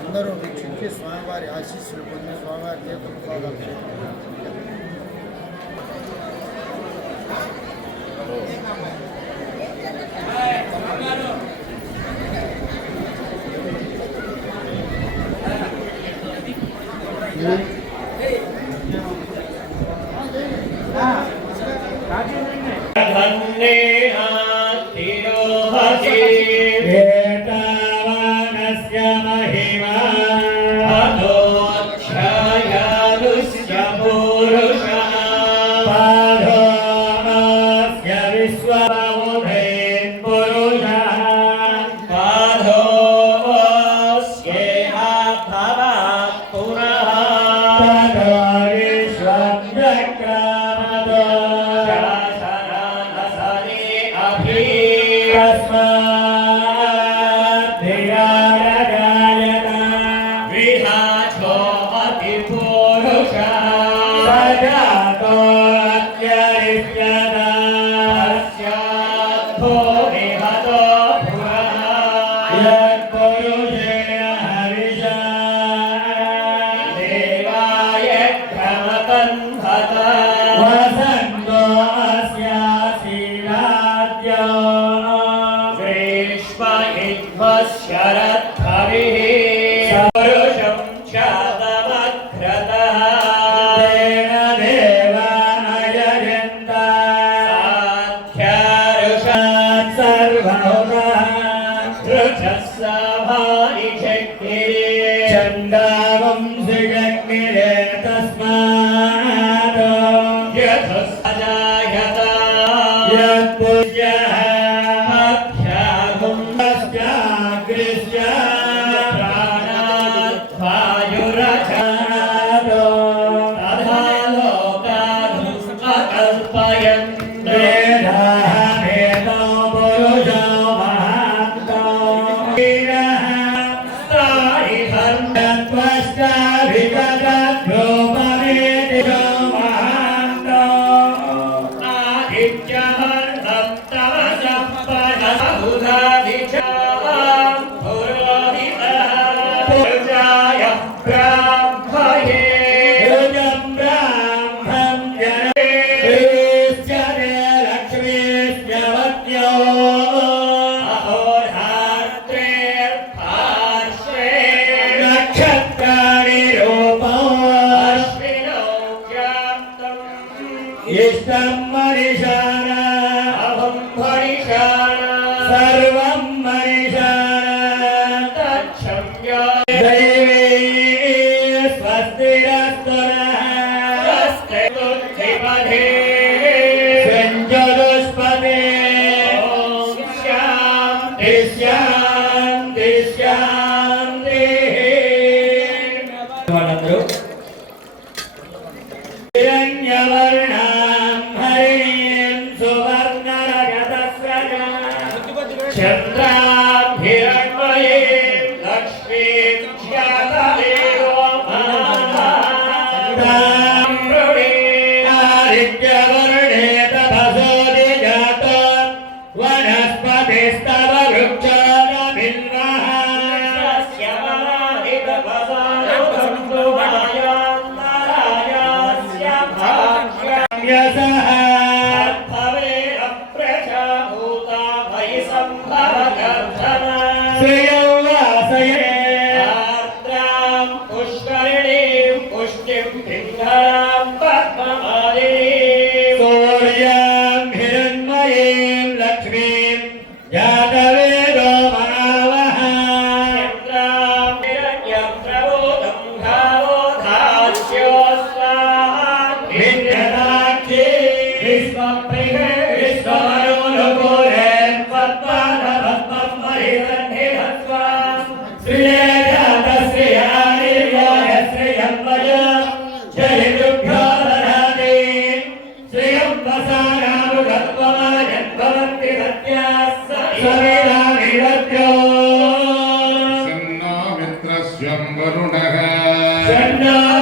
అందరూ వీక్షించి స్వామివారి ఆశీస్సులు పొంది స్వామివారి తీర్థప్రసాదాలు पुष्टिं पिङ्गलां पद्ममालिनीं सूर्य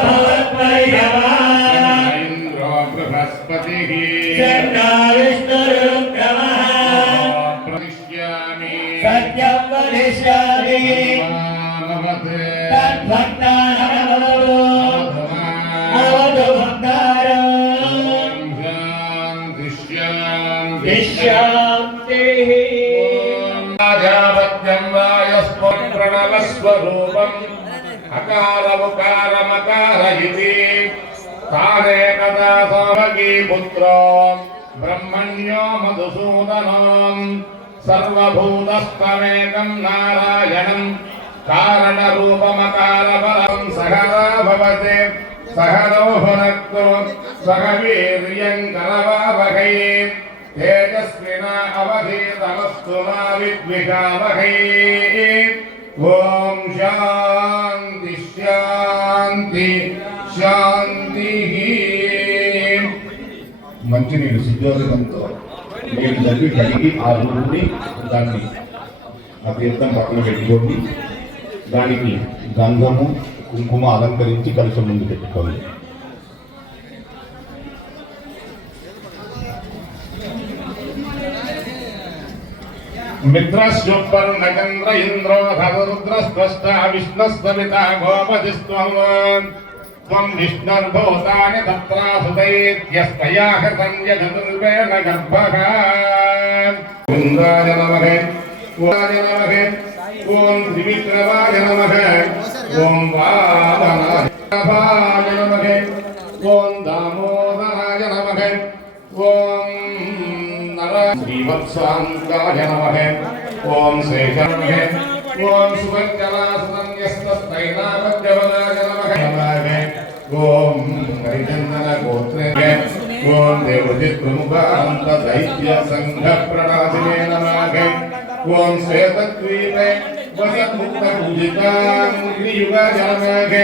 भवत्परिषमाः इंद्रो बृहस्पतिः चन्ना विष्णुरुक्रमः प्रतिष्यामि सत्यं वदिष्यामि नमते तद्भक्तानामवतु अवतु भक्तारम् शान्ति शान्तिः राजावत्यं वायस्वप्रणवस्वरूपम् अकार उकार मकार इति तानेकदा सौभगी पुत्रो ब्रह्मण्यो मधुसूदनो सर्वभूतस्तमेकं नारायणं कारणरूपमकारपरं सहना भवते सहनो भुनक्तु सह वीर्यं करवावहै तेजस्विना अवधीतमस्तु मा विद्विषावहै ओम शांति शांति शांति మంచినీళ్ళు శుద్ధోదకంతో నీళ్ళు చదివి కడిగి ఆ రూపుని దాన్ని ఆ తీర్థం పక్కన పెట్టుకోండి. దానికి గంధము కుంకుమ అలంకరించి కలశం ముందు పెట్టుకోండి. मित्रस्योपर्णचन्द्र इन्द्रो धरुद्रस्त्वष्टा विष्णुस्त्वमिता गोपतिस्त्वं त्वं विष्णुर्भूतानि तत्रासुतैत्यस्तया हृतं यजतुर्वेण गर्भः गोविन्दाय नमः गोविन्दाय नमः ॐ त्रिविक्रमाय नमः ॐ वामनाय नमः ॐ दामोदराय नमः ॐ श्रीवत्साङ्गाय नमः ॐ शेषाय ॐ सुभज्जलासुतन्यस्तैनामज्जवनाय नमः ॐ हरिचन्दनगोत्रे ॐ देवजित्प्रमुखान्तदैत्यसङ्घप्रणाशिने नमः ॐ श्वेतद्वीपे वसन्मुक्तपूजिताङ्ग्रियुगाय नमः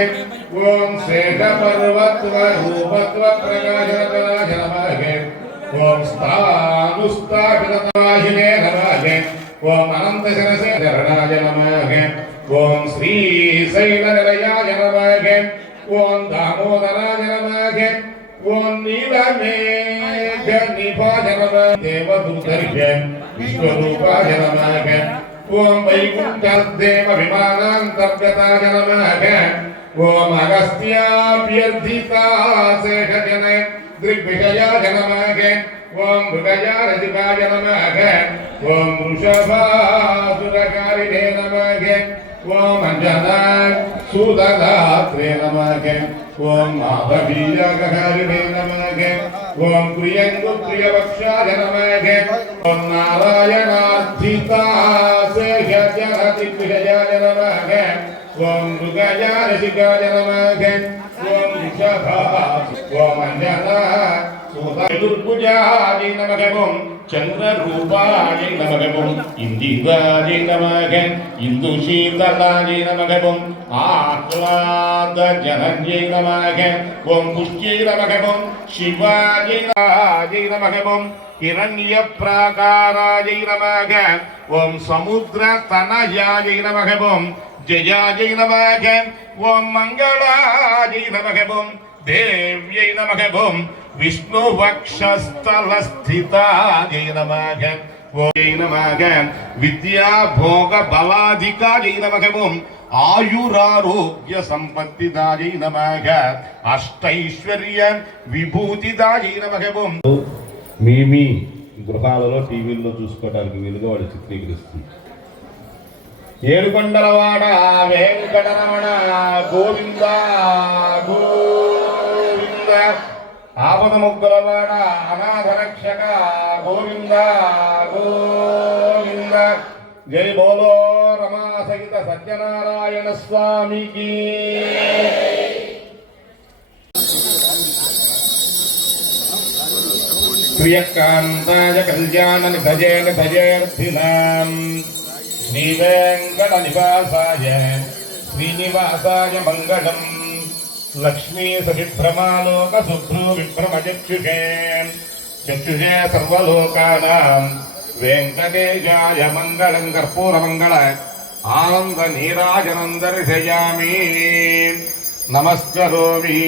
ॐ शेषपर्वत्वरूपत्वप्रकाशकराय नमः ओम स्थानुस्थापितवाहिने नमः ओम अनंतशिरसे शरणाय नमः ओम श्रीशैलनिलयाय नमः ओम दामोदराय नमः ओम नीलमेघनिभाय नमः देवदूतर्घ्य विश्वरूपाय नमः ओम वैकुण्ठदेव विमानान्तर्गताय नमः ओम अगस्त्याभ्यर्थिता शेषजने दृग्विषयाय नमः ओम मृगयारजिकाय नमः ओम वृषभासुरकारिणे नमः ओम अंजना सुदधात्रे नमः ओम माधवीयकारिणे नमः ओम प्रियंगुप्रियवक्षाय नमः ओम नारायणार्थिता शेषजनदिग्विषयाय नमः ओम मृगयारजिकाय नमः ओम ओम अंजना सुदुर्भुजाय नमः ओम चंद्ररूपाय नमः ओम इंदिराय नमः इंदुशीतलाय नमः ओम आह्लादजनन्यै नमः ओम पुष्ट्यै नमः ओम शिवाय नमः ओम हिरण्यप्राकाराय नमः ओम समुद्रतनयाय नमः ओम जयाय नमः ओम मंगलाय नमः ओम देव्यै नमः ओम विष्णुवक्षस्थलस्थिताय नमः ओम नमः विद्या भोग बलाधिकाय नमः ओम आयुरारोग्य संपत्तिदाय नमः अष्टैश्वर्य विभूतिदाय नमः ओम మీ గృహాలలో టీవీల్లో చూసుకోవడానికి వీలుగా వాళ్ళు చిత్రీకరిస్తుంది. ఏడుకొండలవాడ వెంకటరమణ గోవింద గోవింద ఆపద ముగ్గులవాడ అనాథరక్షక గోవింద గోవింద జై బోలో రమా సహిత సత్యనారాయణ స్వామికి. ప్రియకాంతాయ కళ్యాణ నిధజేన భజేర్థినాం శ్రీ వెంకట నివాసాయ శ్రీనివాసాయ మంగళం. లక్ష్మీ సవిభ్రమాలోక శుభ్రో విభ్రమచక్షుషే చక్షుషే సర్వలోకానాం వెంకటేశాయ మంగళం. కర్పూర మంగళ ఆనంద నీరాజనం దర్శయామి. నమస్కరోమి.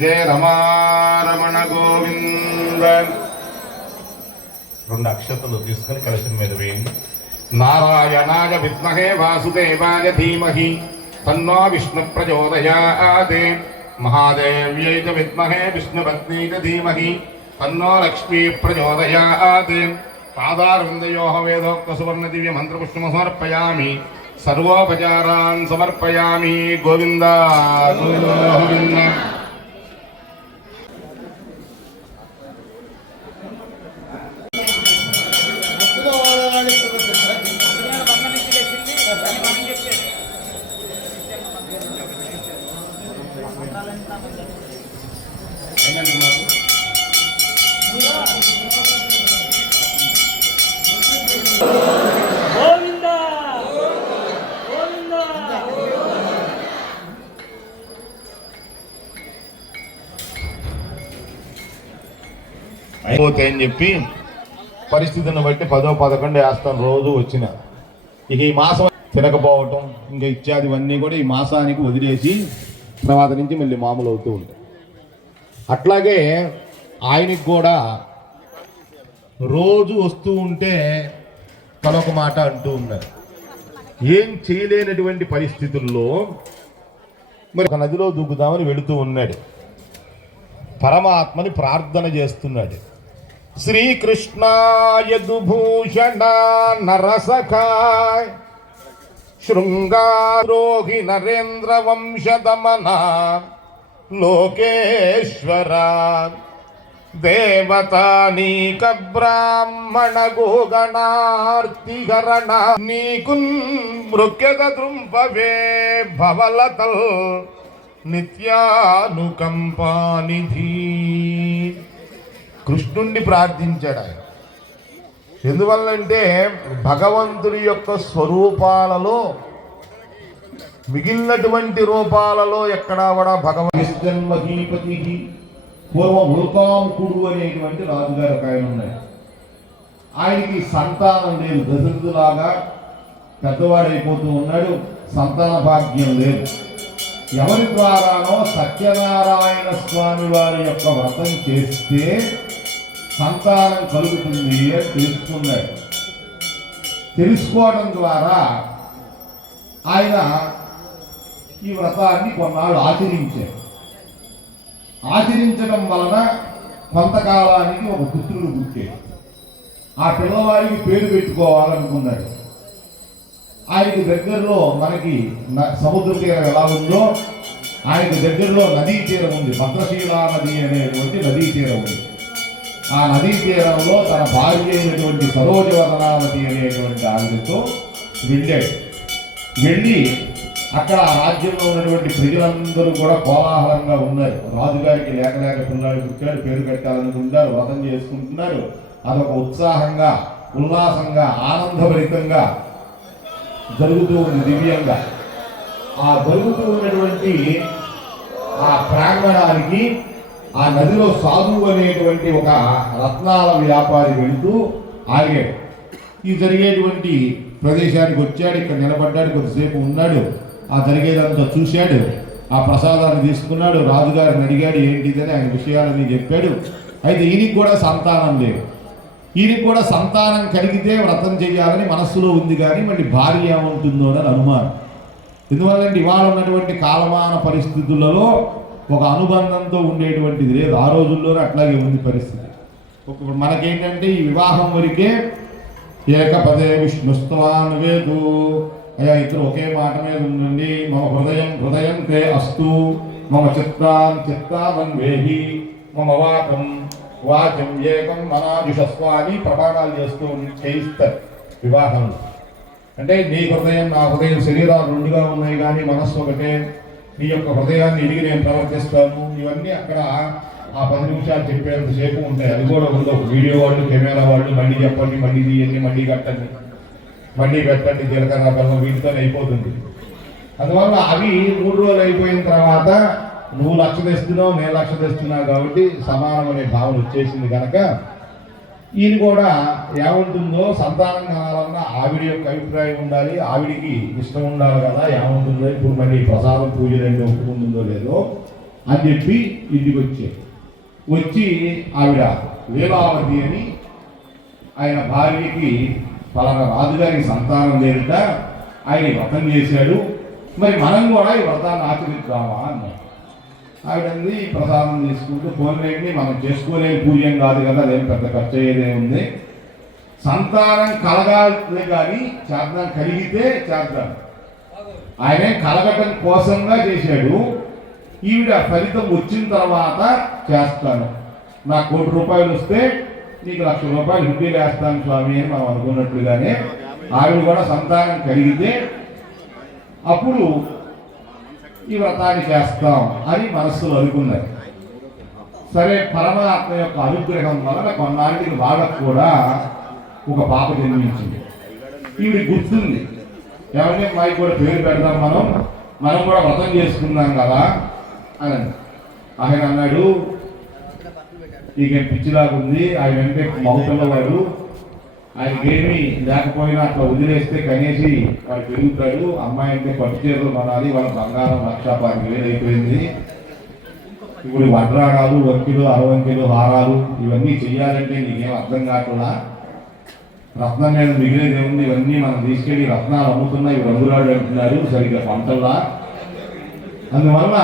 జయ రమారమణ గోవింద. 2 అక్షతలు తీసుకొని కలశం మీద వేయండి. నారాయణాయ విద్మహే వాసుదేవాయ ధీమహి తన్నో విష్ణు ప్రచోదయాత్. మహాదేవ్యై చ విద్మహే విష్ణుపత్నీ చ ధీమహి తన్నో లక్ష్మీ ప్రచోదయాత్. పాదారవిందయోః వేదోక్త సువర్ణ దివ్య మంత్రపుష్పం సమర్పయామి. సర్వోపచారాన్ సమర్పయామి. గోవింద గోవింద. గోవిందా గోవిందా. అయిపోతే అని చెప్పి పరిస్థితిని బట్టి 10, 11 వేస్తాను రోజు వచ్చిన. ఇక ఈ మాసం తినకపోవటం ఇంకా ఇత్యాదివన్నీ కూడా ఈ మాసానికి వదిలేసి తర్వాత నుంచి మళ్ళీ మామూలు అవుతూ ఉంటాయి. అట్లాగే ఆయనకి కూడా రోజు వస్తూ ఉంటే తనొక మాట అంటూ ఉన్నారు. ఏం చేయలేనటువంటి పరిస్థితుల్లో మరి ఒక నదిలో దూకుదామని వెళుతూ ఉన్నాడు. పరమాత్మని ప్రార్థన చేస్తున్నాడు. శ్రీకృష్ణాయ దుభూషణ నరసఖాయ శృంగారోహి నరేంద్ర వంశదమన లోకేశ్వర దేవతానీక బ్రాహ్మణ గోగణార్తిహరణ నీకు మృక్యద దృంపవే భవలతల్ నిత్యానుకంపానిధి. కృష్ణుణ్ణి ప్రార్థించాడు ఆయన. ఎందువల్లంటే భగవంతుని యొక్క స్వరూపాలలో మిగిలినటువంటి రూపాలలో ఎక్కడా కూడా భగవన్మహీపతి పూర్వం వృతాంకుడు అనేటువంటి రాజుగారు ఒక ఆయన ఉన్నాడు. ఆయనకి సంతానం లేదు. దశరథులాగా పెద్దవాడైపోతూ ఉన్నాడు. సంతాన భాగ్యం లేదు. ఎవరి ద్వారానో సత్యనారాయణ స్వామి వారి యొక్క వ్రతం చేస్తే సంతానం కలుగుతుంది అని తెలుసుకున్నాడు. తెలుసుకోవడం ద్వారా ఆయన ఈ వ్రతాన్ని కొన్నాళ్ళు ఆచరించాడు. ఆచరించడం వలన కొంతకాలానికి ఒక పుత్రుడు పుట్టాడు. ఆ పిల్లవాడికి పేరు పెట్టుకోవాలనుకున్నాడు. ఆయనకు దగ్గరలో మనకి సముద్ర తీరం ఎలా ఉందో ఆయనకు దగ్గరలో నదీ తీరం ఉంది. భద్రశీలా నది అనేటువంటి నదీ తీరం ఉంది. ఆ నదీ తీరంలో తన భార్య అయినటువంటి సరోజవదనావతి అనేటువంటి ఆవిడతో వెళ్ళాడు. వెళ్ళి అక్కడ ఆ రాజ్యంలో ఉన్నటువంటి ప్రజలందరూ కూడా కోలాహలంగా ఉన్నారు. రాజుగారికి లేక పిల్లాడు పుట్టాడు, పేరు పెట్టాలనుకుంటారు, వ్రతం చేసుకుంటున్నారు. అదొక ఉత్సాహంగా, ఉల్లాసంగా, ఆనందభరితంగా జరుగుతూ ఉంది దివ్యంగా. ఆ జరుగుతూ ఉన్నటువంటి ఆ ప్రాంగణానికి ఆ నదిలో సాధువు అనేటువంటి ఒక రత్నాల వ్యాపారి వెళుతూ ఆగాడు. ఈ జరిగేటువంటి ప్రదేశానికి వచ్చాడు. ఇక్కడ నిలబడ్డాడు, కొద్దిసేపు ఉన్నాడు. ఆ జరిగేదంతా చూశాడు. ఆ ప్రసాదాన్ని తీసుకున్నాడు. రాజుగారిని అడిగాడు ఏంటిదని. ఆయన విషయాలన్నీ చెప్పాడు. అయితే ఈయనకి కూడా సంతానం లేదు. ఈయనకి కూడా సంతానం కలిగితే వ్రతం చేయాలని మనస్సులో ఉంది, కానీ మళ్ళీ భార్య ఏముంటుందో అని అనుమానం. ఎందువల్లంటే ఇవాళ ఉన్నటువంటి కాలమాన పరిస్థితులలో ఒక అనుబంధంతో ఉండేటువంటిది లేదు. ఆ రోజుల్లోనే అట్లాగే ఉంది పరిస్థితి. మనకేంటంటే ఈ వివాహం వరకే ఏకపదే విష్ణుస్తవాన్ వేదు. అయ్యా ఇద్దరు ఒకే మాట మీద ఉండండి. మమ హృదయం తే అస్తు, మమ చిత్తాన్ వేహి, మమ వాచం ఏకం మనాజుషస్వ అని ప్రమాణాలు చేయిస్తారు వివాహంలో. అంటే నీ హృదయం నా హృదయం శరీరాలు రెండుగా ఉన్నాయి, కానీ మనస్సు ఒకటే. నీ యొక్క హృదయాన్ని ఎదిగి నేను ప్రవర్తిస్తాను. ఇవన్నీ అక్కడ ఆ 10 నిమిషాలు చెప్పేంతసేపు ఉంటాయి. అది కూడా ఉంది. ఒక వీడియో వాళ్ళు, కెమెరా వాళ్ళు మళ్ళీ చెప్పండి, మళ్ళీ తీయండి, మళ్ళీ కట్టండి, మళ్ళీ పెట్టండి, జీలకర్ర బెల్లం వీటితో అయిపోతుంది. అందువల్ల అవి 3 రోజులు అయిపోయిన తర్వాత నువ్వు 1,00,000 తెస్తున్నావు, నేను 1,00,000 తెస్తున్నా కాబట్టి సమానం అనే భావన వచ్చేసింది కనుక ఈయన కూడా ఏముంటుందో సంతానం కావాలన్నా ఆవిడ యొక్క అభిప్రాయం ఉండాలి, ఆవిడికి ఇష్టం ఉండాలి కదా, ఏముంటుందో ఇప్పుడు మళ్ళీ ప్రసాదం పూజ రెండు ఒప్పుకుంటుందో లేదో అని చెప్పి ఇంటికి వచ్చి ఆవిడ లీలావతి అని ఆయన భార్యకి పలానా రాజుగారికి సంతానం లేదట, ఆయన వ్రతం చేశాడు, మరి మనం కూడా ఈ వ్రతాన్ని ఆచరిద్దామా అన్నాడు. ఆవిడంది ప్రసాదం తీసుకుంటూ పోలేండి, మనం చేసుకోలేని పూజ కాదు కదా, అదేం పెద్ద ఖర్చు అయ్యేదే ఉంది, సంతానం కలగాలి కానీ చేద్దాం, కలిగితే చేద్దాం. ఆయనే కలగటం కోసంగా చేశాడు. ఈవిడ ఫలితం వచ్చిన తర్వాత చేస్తాను, నాకు ₹1,00,00,000 వస్తే నీకు ₹1,00,000 హుడ్డీలు వేస్తాను స్వామి అని మనం అనుకున్నట్లుగానే ఆవిడ కూడా సంతానం కలిగితే అప్పుడు ఈ వ్రతాన్ని చేస్తాం అని మనస్సులో అనుకున్నారు. సరే, పరమాత్మ యొక్క అనుగ్రహం వలన కొన్నాళ్ళకి వాళ్ళకు కూడా ఒక పాప జన్మించింది. ఈవిడ గుర్తుంది, ఏమంటే అమ్మాయి కూడా పేరు పెడదాం, మనం కూడా వ్రతం చేసుకుందాం కదా అని. ఆయన అన్నాడు, ఈయన పిచ్చిలాగుంది, ఆయన అంటే మగపిల్లవాడు, ఆయనకేమీ లేకపోయినా అట్లా వదిలేస్తే కనేసి వాడు పెరుగుతాడు, అమ్మాయి అంటే పట్టు చీరలు కొనాలి, వాళ్ళ బంగారం 1,25,000 అయిపోయింది, ఇప్పుడు వడ్రాగాలు, వంకిలు, అరవంకిలు, హారాలు ఇవన్నీ చెయ్యాలంటే నీకేం అర్థం కాకుండా, రత్నం మీద మిగిలేదు ఏముంది, ఇవన్నీ మనం తీసుకెళ్ళి రత్నాలు అమ్ముతున్నా ఇవి రంగురాడు అంటున్నారు సరిగ్గా పంటల్లా, అందువల్ల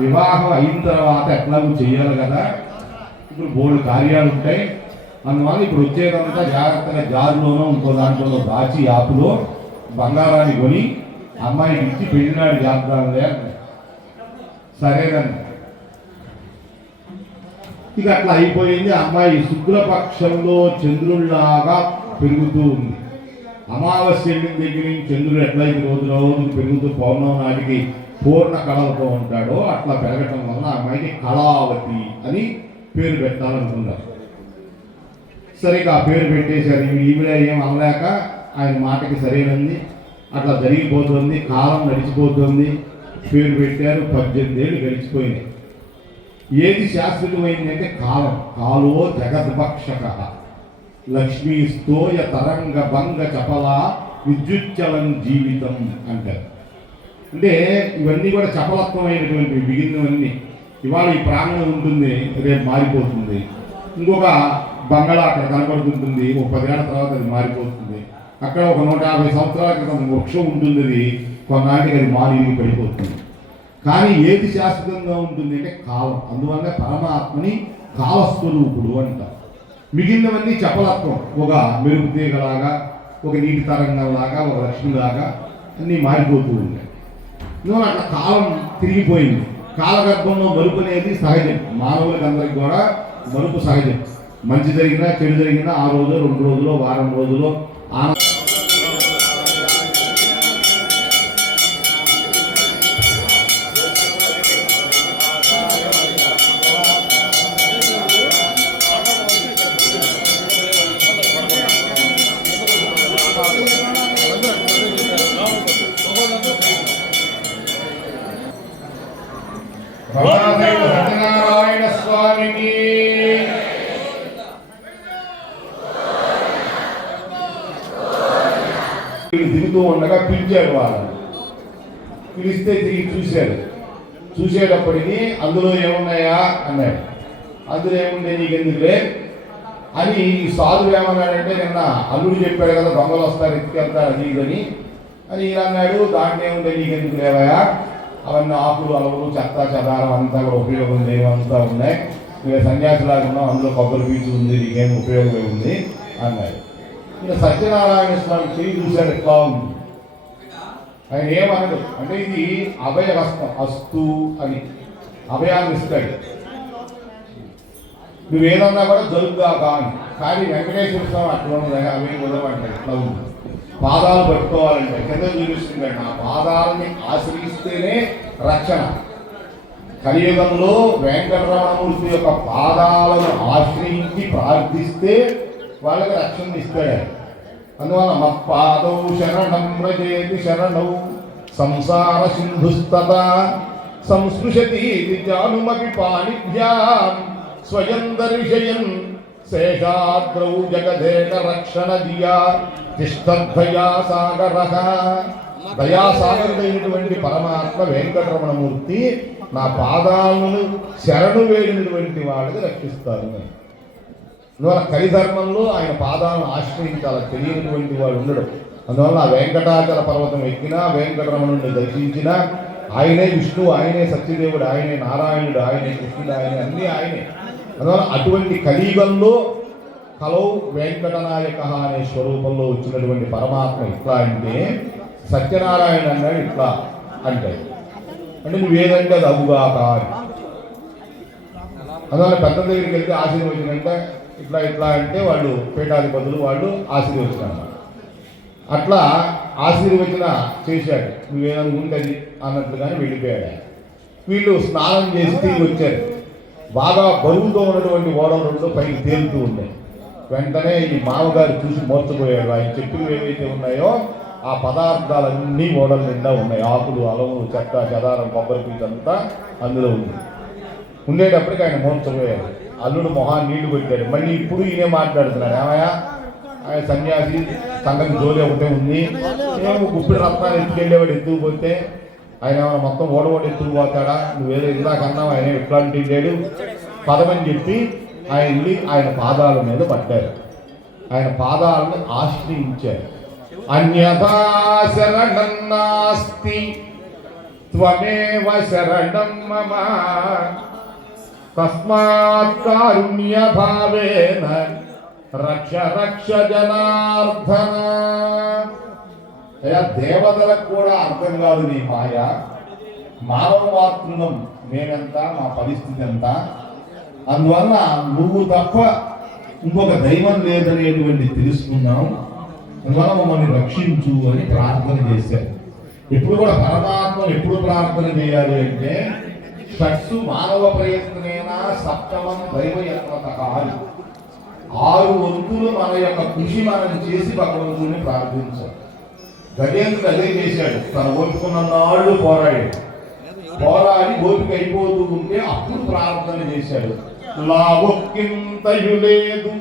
వివాహం అయిన తర్వాత ఎట్లాగూ చెయ్యాలి కదా, ఇప్పుడు బోల్డ్ కార్యాలు ఉంటాయి, అందువల్ల ఇప్పుడు వచ్చేదంతా జాగ్రత్తగా జారులోనో ఇంకో దాంట్లో దాచి యాపులో బంగారాన్ని కొని అమ్మాయికి ఇచ్చి పెళ్ళినాడు చేద్దాంలే అంటే సరేనండి. ఇక అట్లా అయిపోయింది. అమ్మాయి శుక్లపక్షంలో చంద్రుల్లాగా పెరుగుతూ ఉంది. అమావాస్య దగ్గర నుంచి చంద్రుడు ఎట్లయితే రోజు పెరుగుతూ పౌర్ణమి నాటికి పూర్ణ కళలతో ఉంటాడో అట్లా పెరగటం వల్ల అమ్మాయికి కళావతి అని పేరు పెట్టాలనుకున్నారు. సరిగా ఆ పేరు పెట్టేశారు. ఈవిడ ఏం అనలేక ఆయన మాటకి సరైనది, అట్లా జరిగిపోతుంది, కాలం నడిచిపోతుంది, పేరు పెట్టారు. 18 ఏళ్ళు గడిచిపోయినాయి. ఏది శాశ్వతమైంది అంటే కాలం. కాలో జగద్భక్షక లక్ష్మీస్తోయ తరంగ భంగ చపల విద్యుచ్చలం జీవితం అంటారు. అంటే ఇవన్నీ కూడా చపలత్వమైనటువంటి మిగిలినవన్నీ. ఇవాళ ఈ ప్రాంగణం ఉంటుంది, రేపు మారిపోతుంది. ఇంకొక బంగళా అక్కడ కనబడుతుంటుంది, ఒక 10 ఏళ్ల తర్వాత అది మారిపోతుంది. అక్కడ ఒక 150 సంవత్సరాల క్రితం వృక్షం ఉంటుంది, అది కొన్నాటికి అది మారి పడిపోతుంది. కానీ ఏది శాశ్వతంగా ఉంటుంది అంటే కాలం. అందువల్ల పరమాత్మని కాలస్వరూపుడు అంటారు. మిగిలినవన్నీ చపలత్వం, ఒక మెరుపు తీగలాగా, ఒక నీటి తరంగంలాగా, ఒక లక్ష్మిలాగా అన్నీ మారిపోతూ ఉంటాయి. ఇందువల్ల అట్లా కాలం తిరిగిపోయింది. కాలగర్భంలో మరుపు అనేది సహజం. మానవులకి అందరికి కూడా మరుపు సహజం. మంచి జరిగినా చెడు జరిగినా ఆ రోజు 2 రోజులు వారం రోజులు సత్యనారాయణ స్వామికి దిగుతూ ఉండగా పిలిచాడు. వాళ్ళని పిలిస్తే తిరిగి చూసేటప్పటికి అందులో ఏమున్నాయా అన్నాడు. అందులో ఏముండే నీకెందుకులే అని ఈ సాధువు ఏమన్నాడంటే, నిన్న అల్లుడు చెప్పాడు కదా దొంగలు వస్తారు ఎత్తుకెళ్తారు అది ఇదని అని ఈయన అన్నాడు. దాంట్లో ఏముండే నీకెందుకు లేవయా, అవన్నీ ఆకులు అలవులు చెత్త చెదారం అంతా కూడా ఉపయోగం లేవంతా ఉన్నాయి, ఇక సన్యాసిలాగా ఉన్నాం, అందులో కొబ్బరి పీచు ఉంది, నీకేం ఉపయోగం ఉంది అన్నాడు. ఇక సత్యనారాయణ స్వామి చేయి చూశాడు, ఎట్లా ఉంది. ఆయన ఏమన్నాడు అంటే, ఇది అభయహస్తం, అస్తు అని అభయాన్ని ఇస్తాడు, నువ్వేదన్నా కూడా జరుగుగా కాని. కానీ వెంకటేశ్వర స్వామి అట్లా ఉన్నది, అవి కుదరమంటాడు. ఇట్లా ఉంది, పాదాలు పట్టుకోవాలంటే కింద చూపిస్తుందండి. ఆ పాదాలని ఆశ్రయిస్తేనే రక్షణ. కలియుగంలో వెంకటరమణమూర్తి యొక్క పాదాలను ఆశ్రయించి ప్రార్థిస్తే వాళ్ళకి రక్షణ ఇస్తాడు. అందువల్ల మత్పాదౌ శరణం వ్రజేతి శరణౌ సంసార సింధుస్తదా సంస్పృశతి విద్యానుమపి పాణిభ్యాం స్వయం దర్శయన్ శేషాద్రౌ జగదేక రక్షణ దియా తిష్టద్వయా సాగరః. దయాసాగరుడైనటువంటి పరమాత్మ వెంకటరమణమూర్తి నా పాదాలను శరణు వేడినటువంటి వాడిని రక్షిస్తారు. అందువల్ల కలిధర్మంలో ఆయన పాదాలను ఆశ్రయించాల తెలియనటువంటి వాడు ఉండడు. అందువల్ల ఆ వెంకటాచల పర్వతం ఎక్కినా, వెంకటరమణుడిని దర్శించినా ఆయనే విష్ణువు, ఆయనే సత్యదేవుడు, ఆయనే నారాయణుడు, ఆయనే కృష్ణుడు, ఆయనే అన్నీ ఆయనే. అందువల్ల అటువంటి కలియుగంలో కలౌ వెంకటనాయక అనే స్వరూపంలో వచ్చినటువంటి పరమాత్మ ఇట్లా అంటే సత్యనారాయణ అన్నాడు ఇట్లా అంటాడు. అంటే నువ్వేదంటే అది అవుగాక అని. అందువల్ల పెద్ద దగ్గరికి వెళ్తే ఆశీర్వచనంటే ఇట్లా ఇట్లా అంటే వాళ్ళు పీఠాధిపతులు వాళ్ళు ఆశీర్వచనం అట్లా ఆశీర్వచన చేశాడు. నువ్వేమనుకుంటుంది అన్నట్లుగానే వెళ్ళిపోయాడు. వీళ్ళు స్నానం చేసి తిరిగి వచ్చారు. బాగా బరువుతో ఉన్నటువంటి ఓడలు రెండు పైకి తేలుతూ ఉన్నాయి. వెంటనే ఈ మామగారు చూసి మోర్చపోయాడు. ఆయన చెట్టులు ఏవైతే ఉన్నాయో ఆ పదార్థాలన్నీ ఓడల నిండా ఉన్నాయి. ఆకులు, అలములు, చెత్త, చెదారం, కొబ్బరి పీచు అంతా అందులో ఉంది. ఉండేటప్పటికి ఆయన మోర్చపోయాడు. అల్లుడు మొహాన్ని నీళ్లు పెట్టాడు. మళ్ళీ ఇప్పుడు ఈయనే మాట్లాడుతున్నాడు. ఏమయ్యా ఆయన సన్యాసి సంగతి జోలి ఒకటే ఉంది. ఏమో గుప్పిడి రత్నాలు ఎత్తుకెళ్ళేవాడు ఎత్తుకుపోతే ఆయన ఏమైనా మొత్తం ఓడవాడు ఎత్తుకుపోతాడా? నువ్వేదో ఇందాక అన్నావు ఆయన ఎట్లాంటి లేడు పదమని చెప్పి ఆయన వెళ్ళి ఆయన పాదాల మీద పడ్డారు. ఆయన పాదాలను ఆశ్రయించారు. అన్యథా శరణం నాస్తి త్వమేవ శరణం మమ తస్మాత్ కారుణ్య భావేన రక్ష రక్ష జనార్దన. దేవతలకు కూడా అర్థం కాదు నీ మాయ. మానవ మాతృనం నేనెంత, మా పరిస్థితి ఎంత, అందువల్ల నువ్వు తప్ప ఇంకొక దైవం లేదనేటువంటి తెలుసుకున్నాం. అందువల్ల మమ్మల్ని రక్షించు అని ప్రార్థన చేశారు. ఎప్పుడు కూడా పరమాత్మ ఎప్పుడు ప్రార్థన చేయాలి అంటే షట్సు మానవ ప్రయత్నమేనా సప్తమం దైవయత్నత కాదు. 6 వంతులు మన యొక్క కృషి మనం చేసి భగవంతుడిని ప్రార్థించాలి. గజేంద్రుడు అదే చేశాడు. తన ఓపికన్న నాళ్ళు పోరాడి ఓపిక అయిపోతూ ఉంటే అప్పుడు ప్రార్థన చేశాడు. లాభొక్కింతయు లేదు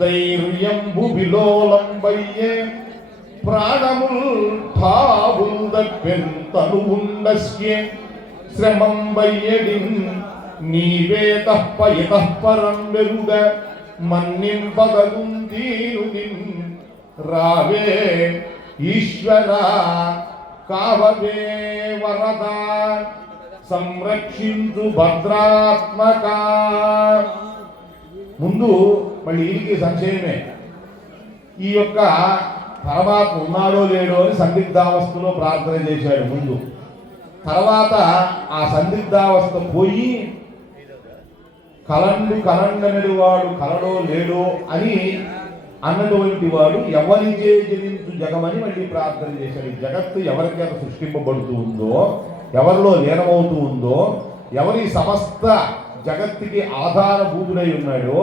ధైర్యంబు విలోలంబయ్యే ప్రాణముల్ ఠావుల్ దప్పెంతను ఉండస్యే శ్రమం వయ్యడిన్ నీవే తప్ప ఇతః పరం వెరుగ మన్నింపగలుందీను నిన్ రావే ఈశ్వర కావవే వరద సంరక్షించు భద్రాత్మక. ముందు మళ్ళీ ఈయనకి సంశయమే. ఈ యొక్క పరమాత్మ ఉన్నాడో లేడో అని సందిగ్ధావస్థలో ప్రార్థన చేశాడు ముందు. తర్వాత ఆ సందిగ్ధావస్థ పోయి కలండనడు వాడు కలడో లేడో అని అన్నటువంటి వాడు ఎవరిచే జనించు జగమని మళ్ళీ ప్రార్థన చేశాడు. ఈ జగత్తు ఎవరిచేత సృష్టింపబడుతూ ఉందో, ఎవరిలో లీనమవుతూ ఉందో, ఎవరి సమస్త జగత్తుకి ఆధారభూతుడై ఉన్నాడో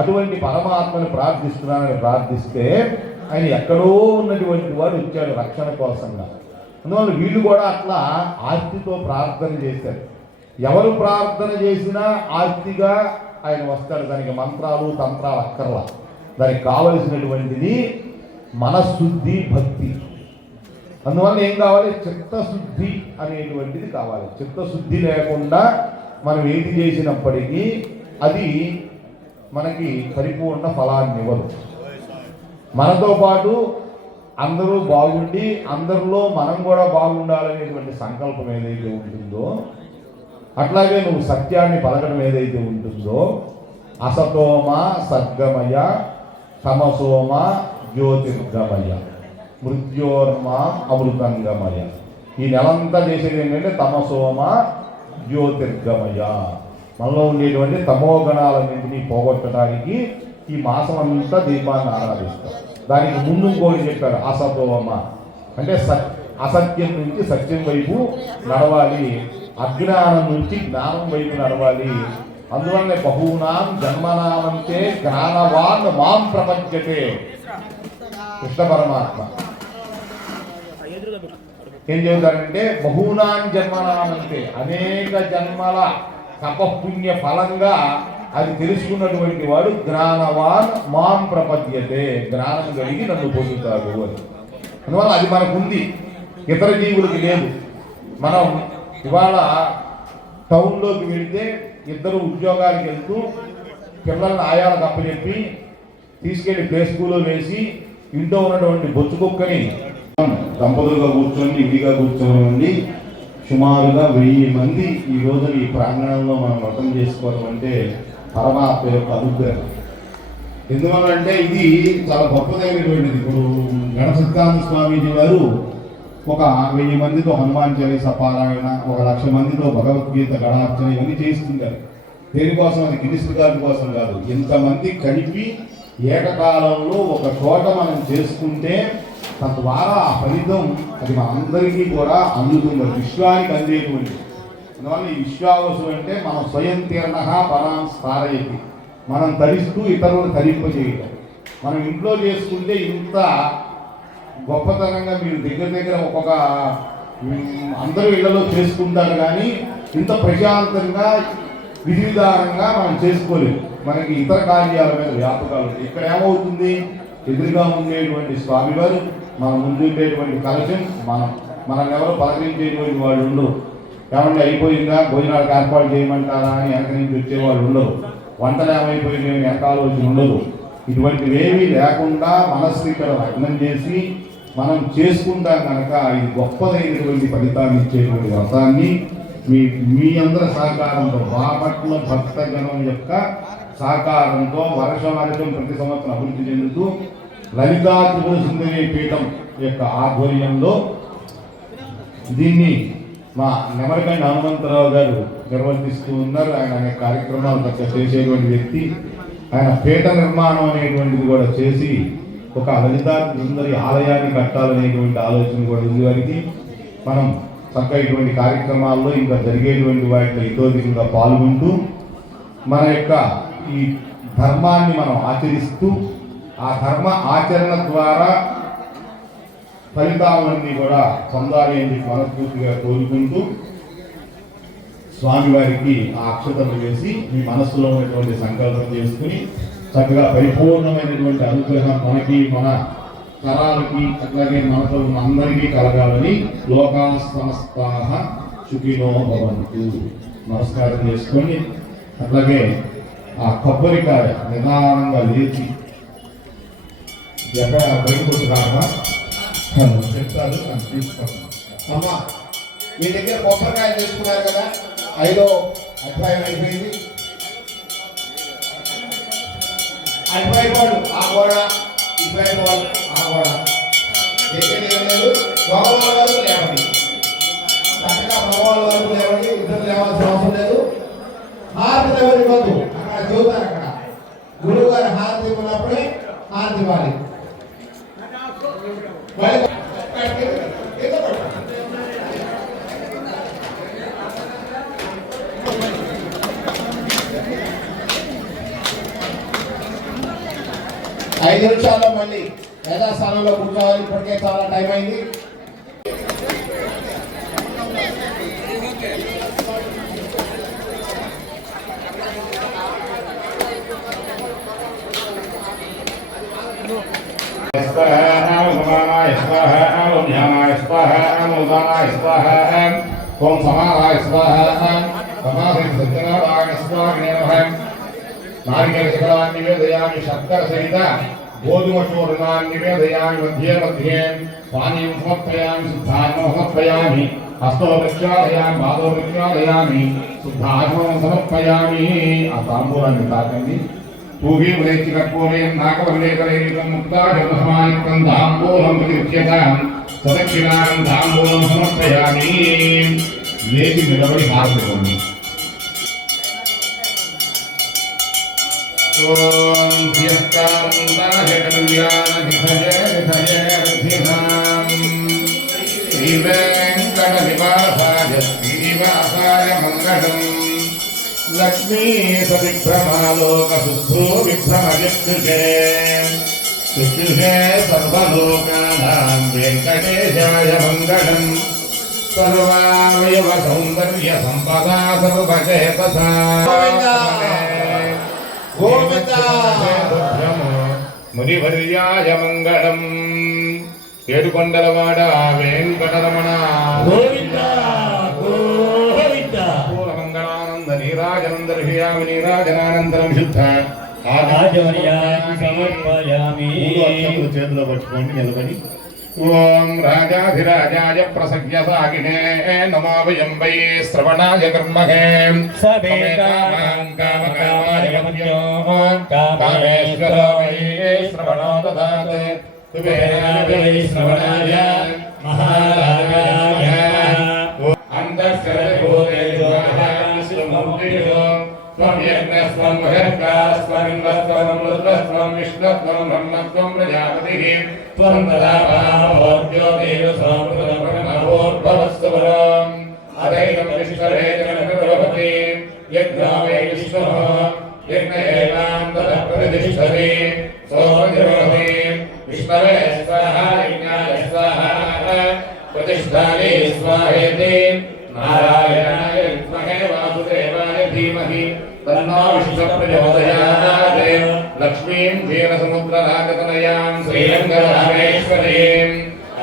అటువంటి పరమాత్మని ప్రార్థిస్తున్నానని ప్రార్థిస్తే ఆయన ఎక్కడో ఉన్నటువంటి వాడు వచ్చాడు రక్షణ కోసంగా. అందువల్ల వీళ్ళు కూడా అట్లా ఆర్తితో ప్రార్థన చేశారు. ఎవరు ప్రార్థన చేసినా ఆర్తిగా ఆయన వస్తాడు. దానికి మంత్రాలు తంత్రాలు అక్కర్లా. దానికి కావలసినటువంటిది మనశుద్ధి, భక్తి. అందువల్ల ఏం కావాలి? చిత్తశుద్ధి అనేటువంటిది కావాలి. చిత్తశుద్ధి లేకుండా మనం ఏది చేసినప్పటికీ అది మనకి పరిపూర్ణ ఫలాన్ని ఇవ్వదు. మనతో పాటు అందరూ బాగుండి అందరిలో మనం కూడా బాగుండాలనేటువంటి సంకల్పం ఏదైతే ఉంటుందో, అట్లాగే నువ్వు సత్యాన్ని పలకడం ఏదైతే ఉంటుందో, అసతోమ సద్గమయ తమసోమ జ్యోతిర్గమయ మృత్యోర్మ అమృతంగమయ. ఈ నెలంతా చేసేది ఏంటంటే తమసోమ జ్యోతిర్గమయ. మనలో ఉండేటువంటి తమోగణాలన్నింటినీ పోగొట్టడానికి ఈ మాసం అంతా దీపాన్ని ఆరాధిస్తాం. దానికి ముందు ఇంకోటి చెప్పారు, అసతోమ అంటే అసత్యం నుంచి సత్యం వైపు నడవాలి, అజ్ఞానం నుంచి జ్ఞానం వైపు నడవాలి. అందువల్లనే బహూనాం జన్మనామంతే జ్ఞానవాన్ మాం ప్రపంచతే. కృష్ణ పరమాత్మ ఏం చెబుతారంటే బహూనాం జన్మనామంతే అనేక జన్మల తపపుణ్య ఫలంగా అది తెలుసుకున్నటువంటి వాడు జ్ఞానవాన్ మాం ప్రపద్యతే, జ్ఞానం కలిగి నన్ను పొందుతాడు అని. అందువల్ల అది మనకు ఉంది, ఇతర జీవులకి లేదు. మనం ఇవాళ టౌన్లోకి వెళితే ఇద్దరు ఉద్యోగాలకు వెళ్తూ పిల్లల్ని ఆయాలకు అప్పచెప్పి తీసుకెళ్లి ప్లే స్కూల్లో వేసి ఇంట్లో ఉన్నటువంటి బొచ్చు కుక్కని దంపతులుగా కూర్చొని ఇదిగా కూర్చొని ఉండి సుమారుగా 1000 మంది ఈ రోజు ఈ ప్రాంగణంలో మనం వ్రతం చేసుకోవడం అంటే పరమాత్మ యొక్క అనుగ్రహం. ఎందువల్లంటే ఇది చాలా గొప్పదైనటువంటిది. ఇప్పుడు గణసత్యానంద స్వామీజీ గారు ఒక 1000 మందితో హనుమాన్ చాలీసా పారాయణ, 1,00,000 మందితో భగవద్గీత గణార్చన ఇవన్నీ చేస్తుంటారు. దేనికోసం? అది గిన్నిస్ రికార్డు కోసం కాదు. ఇంతమంది కలిపి ఏకకాలంలో ఒక చోట మనం చేసుకుంటే తద్వారా ఆ ఫలితం అది మనందరికీ కూడా అందుతుంది, విశ్వానికి అందేటువంటి. అందువల్ల ఈ విశ్వావసు అంటే మనం స్వయం తీర్ణ పరాం స్థారయతి, మనం తరిస్తూ ఇతరులను తరింపజేయటం. మనం ఇంట్లో చేసుకుంటే ఇంత గొప్పతనంగా మీరు దగ్గర ఒక్కొక్క అందరూ ఇళ్లలో చేసుకుంటారు, కానీ ఇంత ప్రశాంతంగా విధి విధానంగా మనం చేసుకోలేము. మనకి ఇతర కార్యాల మీద వ్యాపకాలు. ఇక్కడ ఏమవుతుంది? ఎదురుగా ఉండేటువంటి స్వామివారు, మన ముందు ఉండేటువంటి కలశం, మనం ఎవరో పలకరించేటువంటి వాళ్ళు ఉండరు. ఏమంటే అయిపోయిందా, భోజనాలకు ఏర్పాటు చేయమంటారా అని వెనక నుంచి వచ్చేవాళ్ళు ఉండరు. వంటలు ఏమైపోయింది వెనకాల వచ్చి ఉండదు. ఇటువంటివేమీ లేకుండా మనస్సు ఇక్కడ లగ్నం చేసి మనం చేసుకుంటాం కనుక ఇది గొప్పదైనటువంటి ఫలితాన్ని ఇచ్చేటువంటి వ్రతాన్ని మీ అందరి సహకారంతో, బాపట్ల భక్తజనం యొక్క సహకారంతో వర్షం ప్రతి సంవత్సరం అభివృద్ధి చెందుతూ లలితా త్రిపుర సుందరి పీఠం యొక్క ఆధ్వర్యంలో దీన్ని మా నెమరకండి హనుమంతరావు గారు నిర్వర్తిస్తూ ఉన్నారు. ఆయన అనేక కార్యక్రమాలు చక్కగా చేసేటువంటి వ్యక్తి. ఆయన పీఠ నిర్మాణం అనేటువంటిది కూడా చేసి ఒక లలితా సుందరి ఆలయాన్ని కట్టాలనేటువంటి ఆలోచన కూడా ఉంది వారికి. మనం చక్కగా ఇటువంటి కార్యక్రమాల్లో ఇంకా జరిగేటువంటి వాటిలో ఇతోధికంగా పాల్గొంటూ మన యొక్క ఈ ధర్మాన్ని మనం ఆచరిస్తూ ఆ ధర్మ ఆచరణ ద్వారా ఫలితాలన్నీ కూడా పొందాలి అని మనస్ఫూర్తిగా కోరుకుంటూ స్వామివారికి ఆ అక్షతలు వేసి మీ మనస్సులో ఉన్నటువంటి సంకల్పం చేసుకుని చక్కగా పరిపూర్ణమైనటువంటి అనుగ్రహం మనకి, మన తరాలకి, అట్లాగే మనతో అందరికీ కలగాలని లోకా సమస్తాః సుఖినో భవంతు నమస్కారం చేసుకొని అట్లాగే ఆ కొబ్బరికాయ నిదానంగా లేచి ఎక్కడ బయటకు రాక చెప్తారు అని తీసుకోండి. అమ్మా మీ దగ్గర కొబ్బరికాయలు చేసుకున్నారు కదా, 5వ అధ్యాయం అయిపోయింది. అటువైపు వాడు ఆ గోడ, ఇటువైపు వాడు ఆ గోడ దగ్గర లేదు. మగవాళ్ళ వరకు లేవండి, చక్కగా మగవాళ్ళ వరకు లేవండి, ఇద్దరు లేవాల్సిన అవసరం లేదు. హారతి ఎవరు ఇవ్వద్దు, అక్కడ చెబుతారు. అక్కడ గురువు గారు హారతి ఇవ్వనప్పుడే హారతి ఇవ్వాలి. ఐదు నిమిషాల్లో మళ్ళీ యథాస్థానంలో కూర్చోవాలి. ఇప్పటికే చాలా టైం అయింది. ఓం సమానాయ స్వాహ సత్యనారాయణ స్వామి నారికేల శిఖరాన్ని నివేదయామి శర్కర సహిత గోధుమ చూర్ణాన్ని నివేదయామి మధ్యే మధ్యే పానీయం సమర్పయామి శుద్ధాత్మం సమర్పయామి హస్తో ప్రక్షాళయామి పాదో ప్రక్షాళయామి శుద్ధాత్మం సమర్పయామి. ఆ తాంబూలాన్ని తాకండి. పూగి ఉదయించి కర్పూరేం నాగవల్లేకరేకం ముక్తాశమాయుక్తం తాంబూలం ప్రతిచ్యతాం సదక్షిణాం తాంబూలం సమర్పయామి. లేచి నిలబడి హారతివ్వండి. ఓం శ్రీకాంతాయ కళ్యాణధిపజయ శ్రీ వెంకటనివాసాయ శ్రీనివాసాయ మంగళం. లక్ష్మీ సవిభ్రమాలోక శుభ్రో విభ్రమజక్షుషే శుశ్రుషే సర్వలోకానాం వెంకటేశాయ మంగళం. సర్వావయవ సౌందర్య సంపదా సర్వచేతసా మునివర్యాయ మంగళం. ఏడుకొండలవాడ వెంకటరమణ గోవింద గోవింద. పూర్వమంగళానంద నీరాజనంద ఋషయామి నీరాజనానందరం శుద్ధ ఆచమనీయామి సమర్పయామి. చేతిలో పట్టుకోండి నిలబడి. ఓం రాజాధిరాజాయ ప్రసజ్ఞ సాగినే నమో వయం వై శ్రవణాయ కర్మహే సభే కామాన్ కామకామాయ మధ్యో కామేశ్వరో వై శ్రవణో దదాత్ కుబేరాయ వై శ్రవణాయ మహారాజాయ అంతఃసర్వభూతేషు మహావిష్ణుమూర్తిషు త్వం యజ్ఞస్త్వం మహర్కాస్త్వం ఇంద్రస్త్వం రుద్రస్త్వం విష్ణుత్వం బ్రహ్మత్వం ప్రజాపతిః త్వం తదాభావోద్యోగేషోర్భవస్సువరం అదైతం విష్ణురే జగద్భవతి యజ్ఞో వై విష్ణుః యజ్ఞయేవాం తతః ప్రతిష్ఠతి సోమనిరోధి విష్ణవే స్వాహా యజ్ఞాయ స్వాహా ప్రతిష్ఠానే స్వాహేతి నారాయణాయ విద్మహే వాసుదేవాయ ధీమహి తన్నో విష్ణు ప్రచోదయాత్. లక్ష్మీం క్షీరసముద్రరాజతనయాం శ్రీరంగరామేశ్వరీం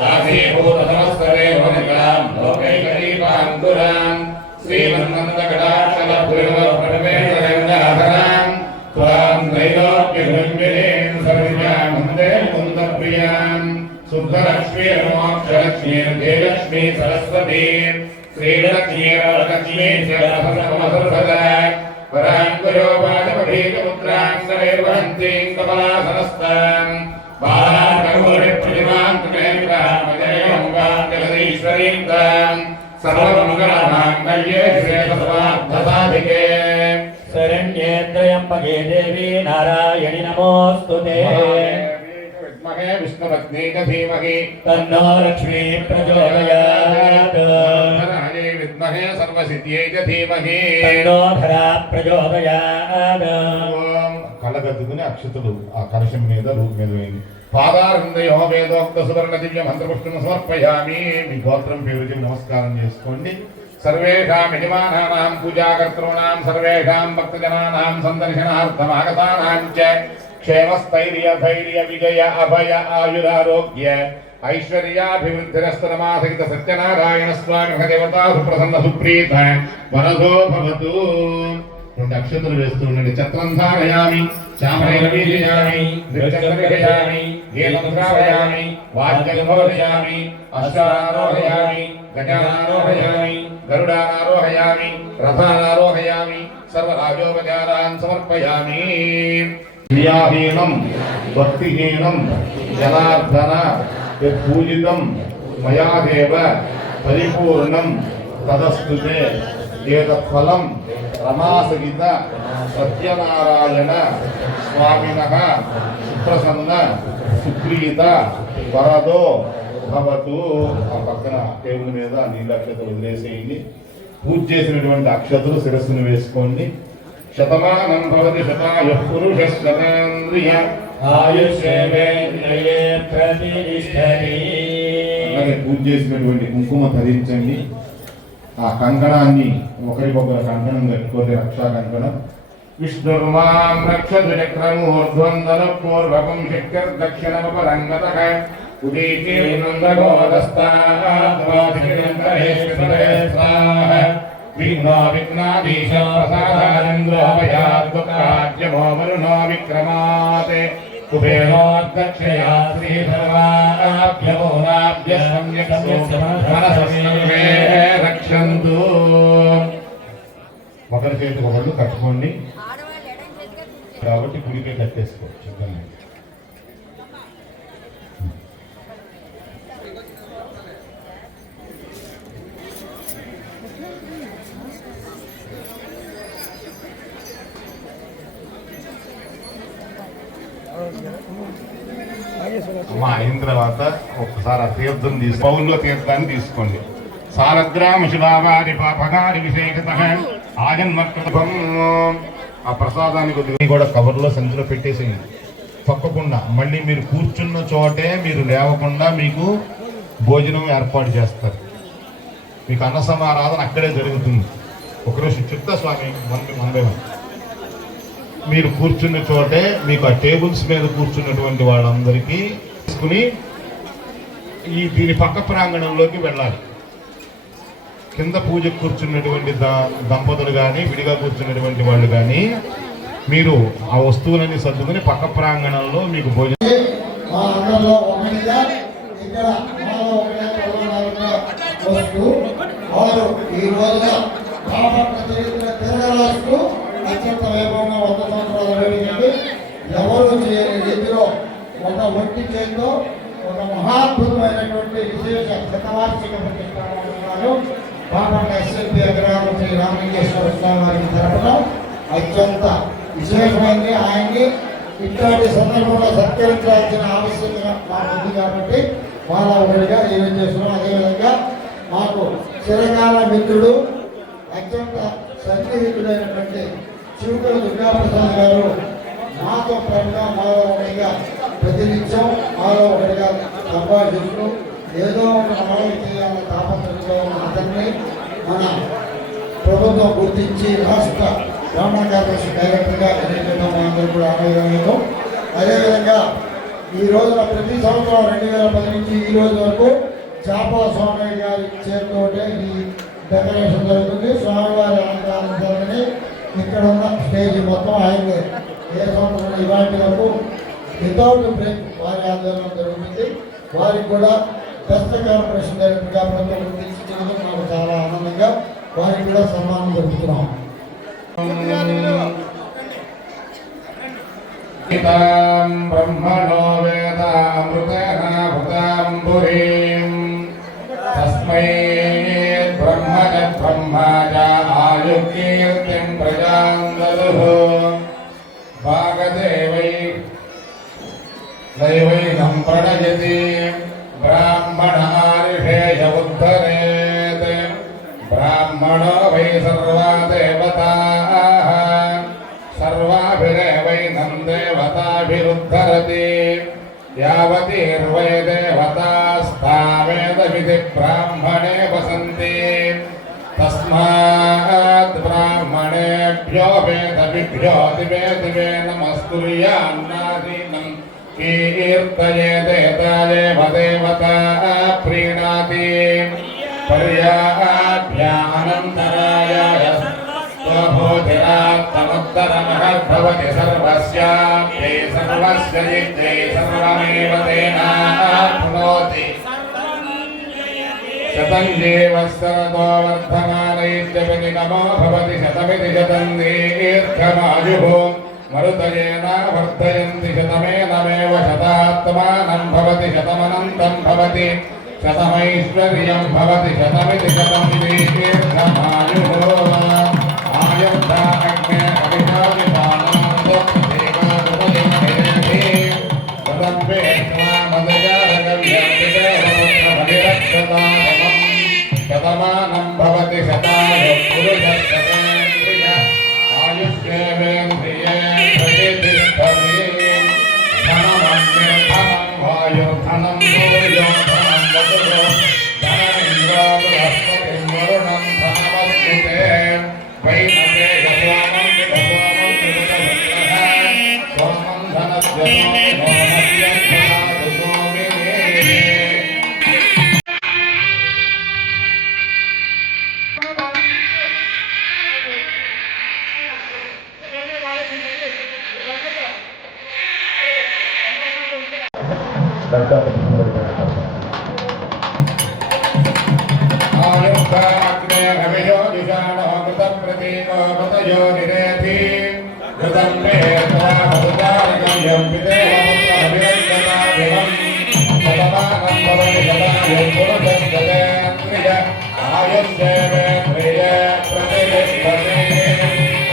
ఆశీభూత సమస్తరే భవనికాం లోకైకదీపాంకురాం శ్రీమన్మందకటాక్షలభుజమప్రణవేంద్రరంగాధరాం త్వాం త్రైలోక్యగృంగిణీం సర్వ్యాం వందే ముకుందప్రియాం శుద్ధలక్ష్మీర్మోక్షలక్ష్మీర్జయలక్ష్మీ సరస్వతీం శ్రీలక్ష్మీరలక్ష్మీర్మసర్వదా పరాంకురోపాదపఠీతముద్రాం సవేర్వహంతీం కమలాసనస్తాం బాలాం కర్మూఢి ప్రతిమాం త్రినేత్రాం జగదీశ్వరీం తాం సర్వమంగళమాంగళ్యే శ్రేయసర్వార్థసాధికే. శరణ్యే త్రయంబకే దేవి నారాయణి నమోస్తుతే. విద్మహే విష్ణుపత్నీ చ ధీమహి తన్నో లక్ష్మీ ప్రచోదయాత్. ధనాయై విద్మహే సర్వసిద్ధ్యై చ ధీమహి తన్నో ధరా ప్రచోదయాత్. కళ్ళగద్దుకుని అక్షతలు ఆ కలశం మీద రూపు మీద వేయండి. పాదారందయో వేదోక్త సువర్ణ దివ్య మంత్రపుష్పం సమర్పయామి. మీ గోత్రం పేరు చెప్పి నమస్కారం చేసుకోండి. సర్వేషాం యజమానానాం పూజాకర్తॄణాం సర్వేషాం భక్తజనానాం సందర్శనార్థమాగతానాం చ క్షేమస్థైర్య ధైర్య విజయ అభయ ఆయురారోగ్య ఐశ్వర్యాభివృద్ధిరస్తనమాసహిత సత్యనారాయణ స్వామి దేవతా సుప్రసన్న సుప్రీత వరదో భవతు. రెండు అక్షతలు వేస్తూ ఉండండి. చత్రం ధారయామి శ్యామైరవీజయామి దివ్యచంద్రయామి గీతం శ్రావయామి వాద్యం బోధయామి అశ్వారోహయామి గజానారోహయామి గరుడానారోహయామి రథానారోహయామి సర్వరాజోపచారాన్ సమర్పయామి. క్రియాహీనం భక్తిహీనం జనార్దన పూజితం మయా దేవ పరిపూర్ణం తదస్తుతే ఏతత్ఫలం రమాసహిత సత్యనారాయణ స్వామినః సుప్రసన్న సుప్రీత వరదో భవతు. ఆ పక్కన టేబుల్ మీద నీళ్ళ అక్షతలు వదిలేసేయండి. పూజ చేసినటువంటి అక్షతలు శిరస్సును వేసుకోండి. శతమానం భవతి శతాయుః పురుషः శతేంద్రియ ఆయుష్యేంద్రియే ప్రతిష్టతి. అలాగే పూజ చేసినటువంటి కుంకుమ ధరించండి. ఆ కంకణాన్ని ఒకరికొకరు కంకణం కట్టుకోండి. రక్షా కంకణం. విష్ణుర్మాం రక్షతు చక్రమూర్ధ్వందన పూర్వకం శక్తిర్దక్షిణమపరంగతః ఉదీకీర్ణందగోదస్తాః విఘ్నో విఘ్నాధీశో ప్రసాదానందోపయాద్వకార్యమో వరుణో విక్రమాత్ కుబేరోర్దక్షయా శ్రీధర్వాభ్యమోనాభ్య సమ్యక్ మనసర్వే రక్షంతు. ఒకరి చేతికి ఒకళ్ళు కట్టుకోండి. కాబట్టి కుడికే కట్టేసుకోవచ్చు. అమ్మ అయిన తర్వాత ఒక్కసారి ఆ తీర్థం పౌల్లో తీర్థాన్ని తీసుకోండి. సాలగ్రామ శిలావారి పాపగారి విశేషతః ఆజన్మకృతం. ఆ ప్రసాదాన్ని కొద్దిగా కూడా కవర్లో సంచిలో పెట్టేసేయండి. తప్పకుండా మళ్ళీ మీరు కూర్చున్న చోటే మీరు లేవకుండా మీకు భోజనం ఏర్పాటు చేస్తారు. మీకు అన్న సమారాధన అక్కడే జరుగుతుంది. ఒకరోజు చెప్తా స్వామి మనకి మనమే మీరు కూర్చున్న చోటే మీకు ఆ టేబుల్స్ మీద కూర్చున్నటువంటి వాళ్ళందరికీ తీసుకుని దీని పక్క ప్రాంగణంలోకి వెళ్ళాలి. కింద పూజకు కూర్చున్నటువంటి దంపతులు కానీ విడిగా కూర్చున్నటువంటి వాళ్ళు కానీ మీరు ఆ వస్తువులన్నీ సర్దుకుని పక్క ప్రాంగణంలో మీకు భోజనం వారు ఈ రోజున తిరగరాస్తూ అత్యంత వైభవంగా 100 సంవత్సరాల వేడుకకి ఎవరు చేయని రీతిలో ఒక ఒంటి చేతితో ఒక మహాద్భుతమైనటువంటి విశేష శతవార్షిక ప్రతిష్టానాలు బాపట్ల ఎస్ఎల్పి అగ్రహారం శ్రీ రామలింగేశ్వర స్వామి వారికి జరపడం అత్యంత విశేషమైనది. ఆయన్ని ఇట్లాంటి సందర్భంలో సత్కరించాల్సిన ఆవశ్యకత మాకు ఉంది కాబట్టి వాళ్ళ ఒకటిగా ఏమేం చేస్తున్నాం. అదేవిధంగా మాకు చిరకాల మిత్రుడు అత్యంత సన్నిహితుడైనటువంటి శివకుల దుర్గాప్రసాద్ గారు మాతో పాటుగా మాలో ఒకటిగా ప్రతినిత్యం మాలో ఒకటిగా సంభాషిస్తూ ఏదో ఒక మనవి చేయాలని తాపత్రయంతో ఉన్న అతన్ని మన ప్రభుత్వం గుర్తించి రాష్ట్ర బ్రాహ్మణ కార్పొరేషన్ డైరెక్టర్గా ఎన్నికడం అందరూ కూడా ఆనందం. అదేవిధంగా ఈ రోజున ప్రతి సంవత్సరం 2010 నుంచి ఈ రోజు వరకు చాపల స్వామి గారి చేతితోటే ఈ డెకరేషన్ జరుగుతుంది. స్వామివారి అలంకారం జరగని ఇక్కడ ఉన్న స్టేజ్ మొత్తం ఆయనే ఏ సంవత్సరం ఇవాటి వరకు వితౌట్ బ్రేక్ వారి ఆందోళన జరుగుతుంది. వారికి కూడా బెస్ట్ కార్పొరేషన్ డైరెక్టర్గా ప్రభుత్వం గుర్తించడం నాకు చాలా ఆనందంగా వారికి కూడా సన్మానం జరుపుతున్నాం. బ్రహ్మణో వేదామృతేన భృతాం పురీం తస్మై బ్రహ్మణ బ్రహ్మజ ఆయుకీర్తిం ప్రజాం దదుః భాగదేవై దైవైనం ప్రణయతి బ్రాహ్మణ ఆరిషేయ ఉద్ధరేత్ బ్రాహ్మణో వై సర్వా దేవతాః సర్వాభిరేవైనం దేవతాభిరుద్ధరతి యావతీర్వై దేవతాస్తావేదవిధి బ్రాహ్మణే వసంతి తస్మాత్ బ్రాహ్మణేభ్యో వేదవిభ్యో దివే దివే నమస్కుర్యాన్నాదీనం కీర్తయేదేతాయేవ దేవతా ప్రీణాతి పర్యాభ్యానంతరాయాయ భోధిరాత్తముత్తరమహద్భవతి సర్వస్యాప్తే సర్వస్య జిత్తే సర్వమేవ తేనాప్నోతి శతం జీవస్సరతో వర్ధమానైత్యపి నమో భవతి శతమితి శతం దీర్ఘమాయుః మరుతయేన వర్ధయంతి శతమేనమేవ శతాత్మానం భవతి శతమనంతం భవతి శతమైశ్వర్యం భవతి శతమితి శతం దీర్ఘమాయుః ఆయుర్ధాగ్నే అభిషాదిపానాందేవాదుపజంహేతి వదం వేష్మామదజారగవ్యంతిదేవపుత్రమభిరక్షతామం శతమానం భవతి శతాయు పురుషశతేంద్రియ ఆయుష్యేవేంద్రియే ప్రతిష్టతి ధనమన్యర్థనం వాయుర్ధనం సూర్యోధనం వసుదో ధనమింద్రో బృహస్పతిం వరుణం ధనమస్మితే వైనతే యసోమం విభసోమం త్రిపుటశుక్రః సోమం ధనస్య సోమస్య ధనాదు సోమినే. ఆయుర్ధాగ్నే అభియోజిషాణో మృతప్రతీకో మృతయో నిరేధి మృతం మే త్వామృతారికం పితేవపుత్రమభిరక్షతాభివం శతమానం భవతి శతాయు పురుషశతేంద్రియ ఆయుష్యేవేంద్రియే ప్రతిష్టతి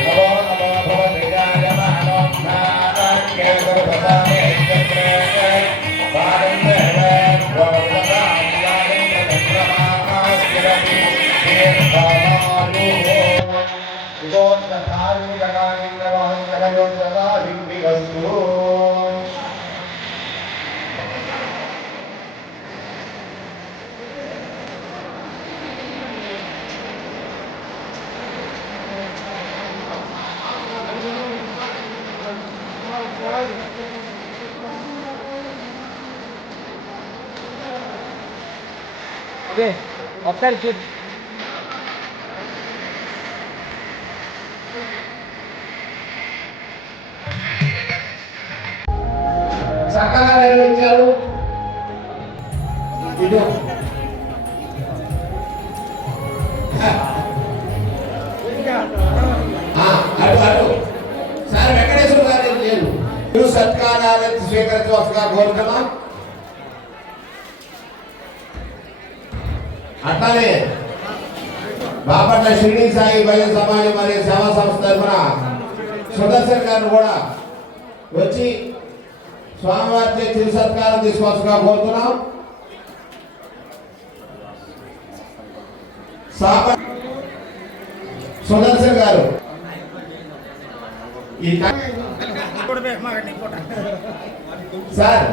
నమో నమో భవతి జాయమానోऽజ్ఞానాఖ్యే సర్వసామే చక్రే వారం దేవేభ్యో విదదాం వారం ప్రతిక్రమాస్తిరతి దీర్ఘమాయుః యుగోత్తరాయుగగానింద్రవాంగరయోత్తరాభివస్తు. ఒకసారి చూసి చక్కగా నిర్వహించారు. ఇటు అటు అటు సార్ వెంకటేశ్వర గారు లేదు సత్కారాలను స్వీకరించవలసిగా కోరుతున్నాం. అట్లానే బాపట్ల షిరిడి సాయి భజన సమాజం మరియు సేవా సంస్థ తరఫున సుదర్శన్ గారిని కూడా వచ్చి స్వామివారి చిరు సత్కారం తీసుకోవాల్సిగా కోరుతున్నాం. సుదర్శన్ గారు సార్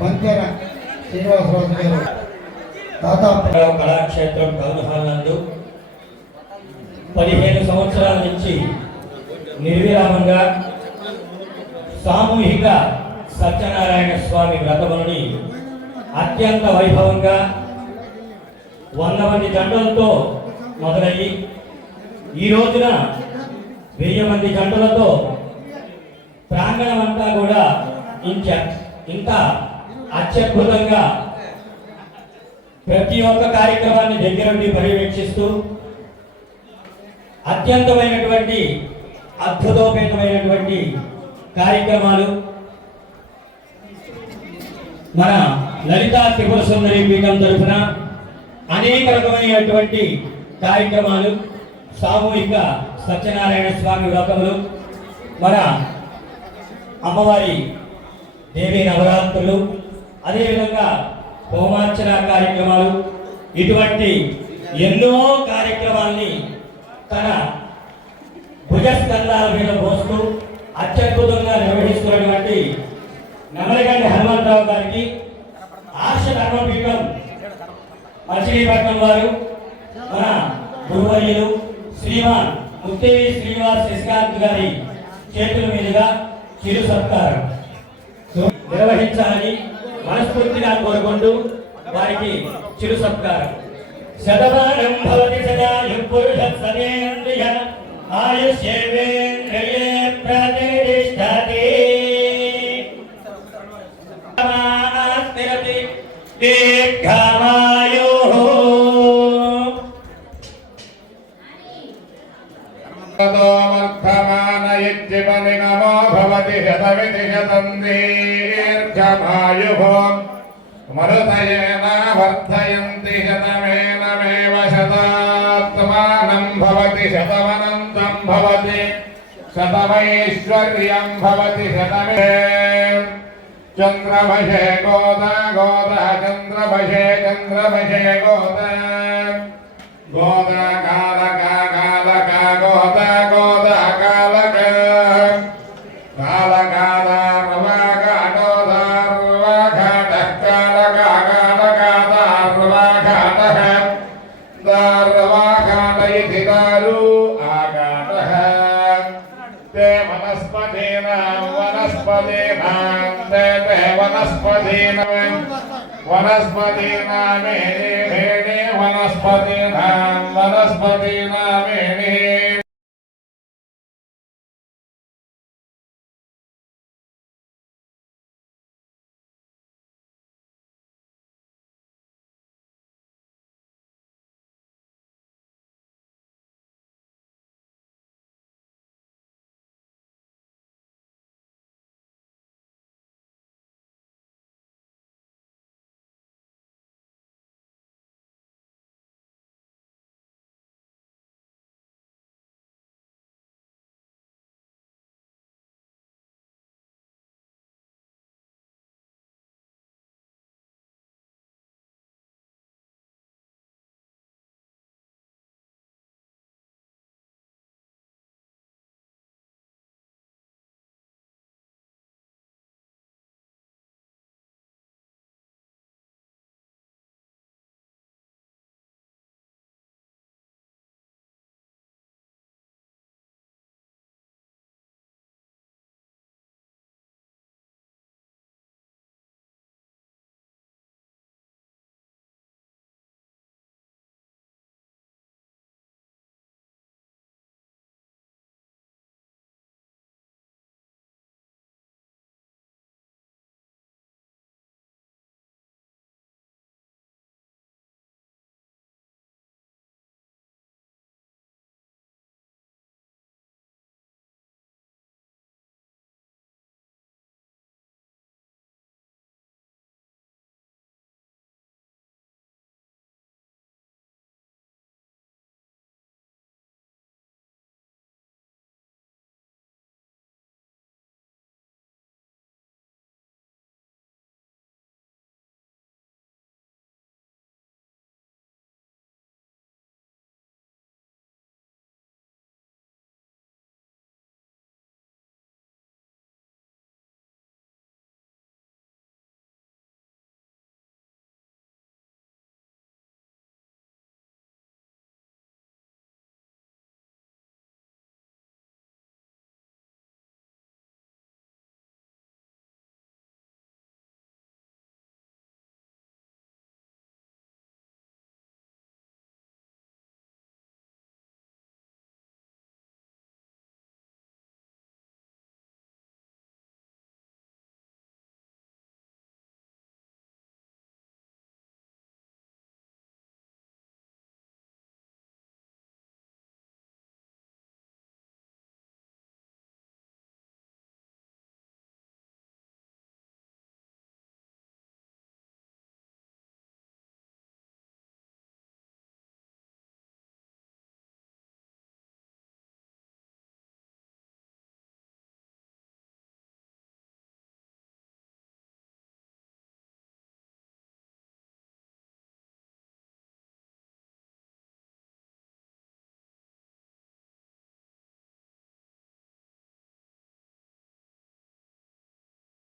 బంతేన శ్రీనివాసరావు గారు దాదాపు కళాక్షేత్రం కౌన్హాల్ నందు 15 సంవత్సరాల నుంచి నిర్విరామంగా సామూహిక సత్యనారాయణ స్వామి వ్రతముని అత్యంత వైభవంగా 100 మంది జంటలతో మొదలయ్యి ఈ రోజున 1000 మంది జంటలతో ప్రాంగణం అంతా కూడా ఇంత అత్యద్భుతంగా ప్రతి ఒక్క కార్యక్రమాన్ని దగ్గర నుండి పర్యవేక్షిస్తూ అత్యంతమైనటువంటి అద్భుతోపేతమైనటువంటి కార్యక్రమాలు మన లలితా త్రిపుర సుందరి పీఠం తరఫున అనేక రకమైనటువంటి కార్యక్రమాలు, సామూహిక సత్యనారాయణ స్వామి వ్రతములు, మన అమ్మవారి దేవీ నవరాత్రులు, అదేవిధంగా హోమార్చన కార్యక్రమాలు, ఇటువంటి ఎన్నో కార్యక్రమాల్ని తన భుజస్కంధాల మీద మోస్తూ అత్యద్భుతంగా నిర్వహిస్తున్నటువంటి నమలగండి హనుమంతరావు గారికి ఆర్ష ధర్మపీఠం మచిలీపట్నం వారు మన గురువర్యులు శ్రీమాన్ ముత్తేవి శ్రీనివాస్ శశికాంత్ గారి చేతుల మీదుగా చిరు సత్కారం నిర్వహించాలని మనస్ఫూర్తిగా కోరుకుంటూ వారికి చిరు సత్కారం. శతమానం భవతి సదాయుః పురుషः సతేంద్రియ ఆయుష్యేవేంద్రియే ప్రతిష్ఠతి స్థిరతి దీర్ఘమాయుః. వర్ధమానయజ్జీవని నమో భవతి శతమితి శతం దీర్ఘమాయుః. మరుతయేన వర్ధయంతి శతమేనమేవ శతాత్మానం భవతి శతమనంతం భవతి శతమైశ్వర్యం భవతి శతమే. చంద్రభషే గోద గోద చంద్రభషే చంద్రభషే గోద గోద కాలక కాలక గోద గోద కాలక కాలకాల రవాఘాటోదార్వాఘాట కాలక కాలకాల రవాఘాట దార్వాఘాట ఇతి దారు ఆఘాట తే వనస్పతీనాం వనస్పతీనాం తే వనస్పతీనాం వనస్పతీనామేనే వనస్పతీనాం వనస్పతీనామేనే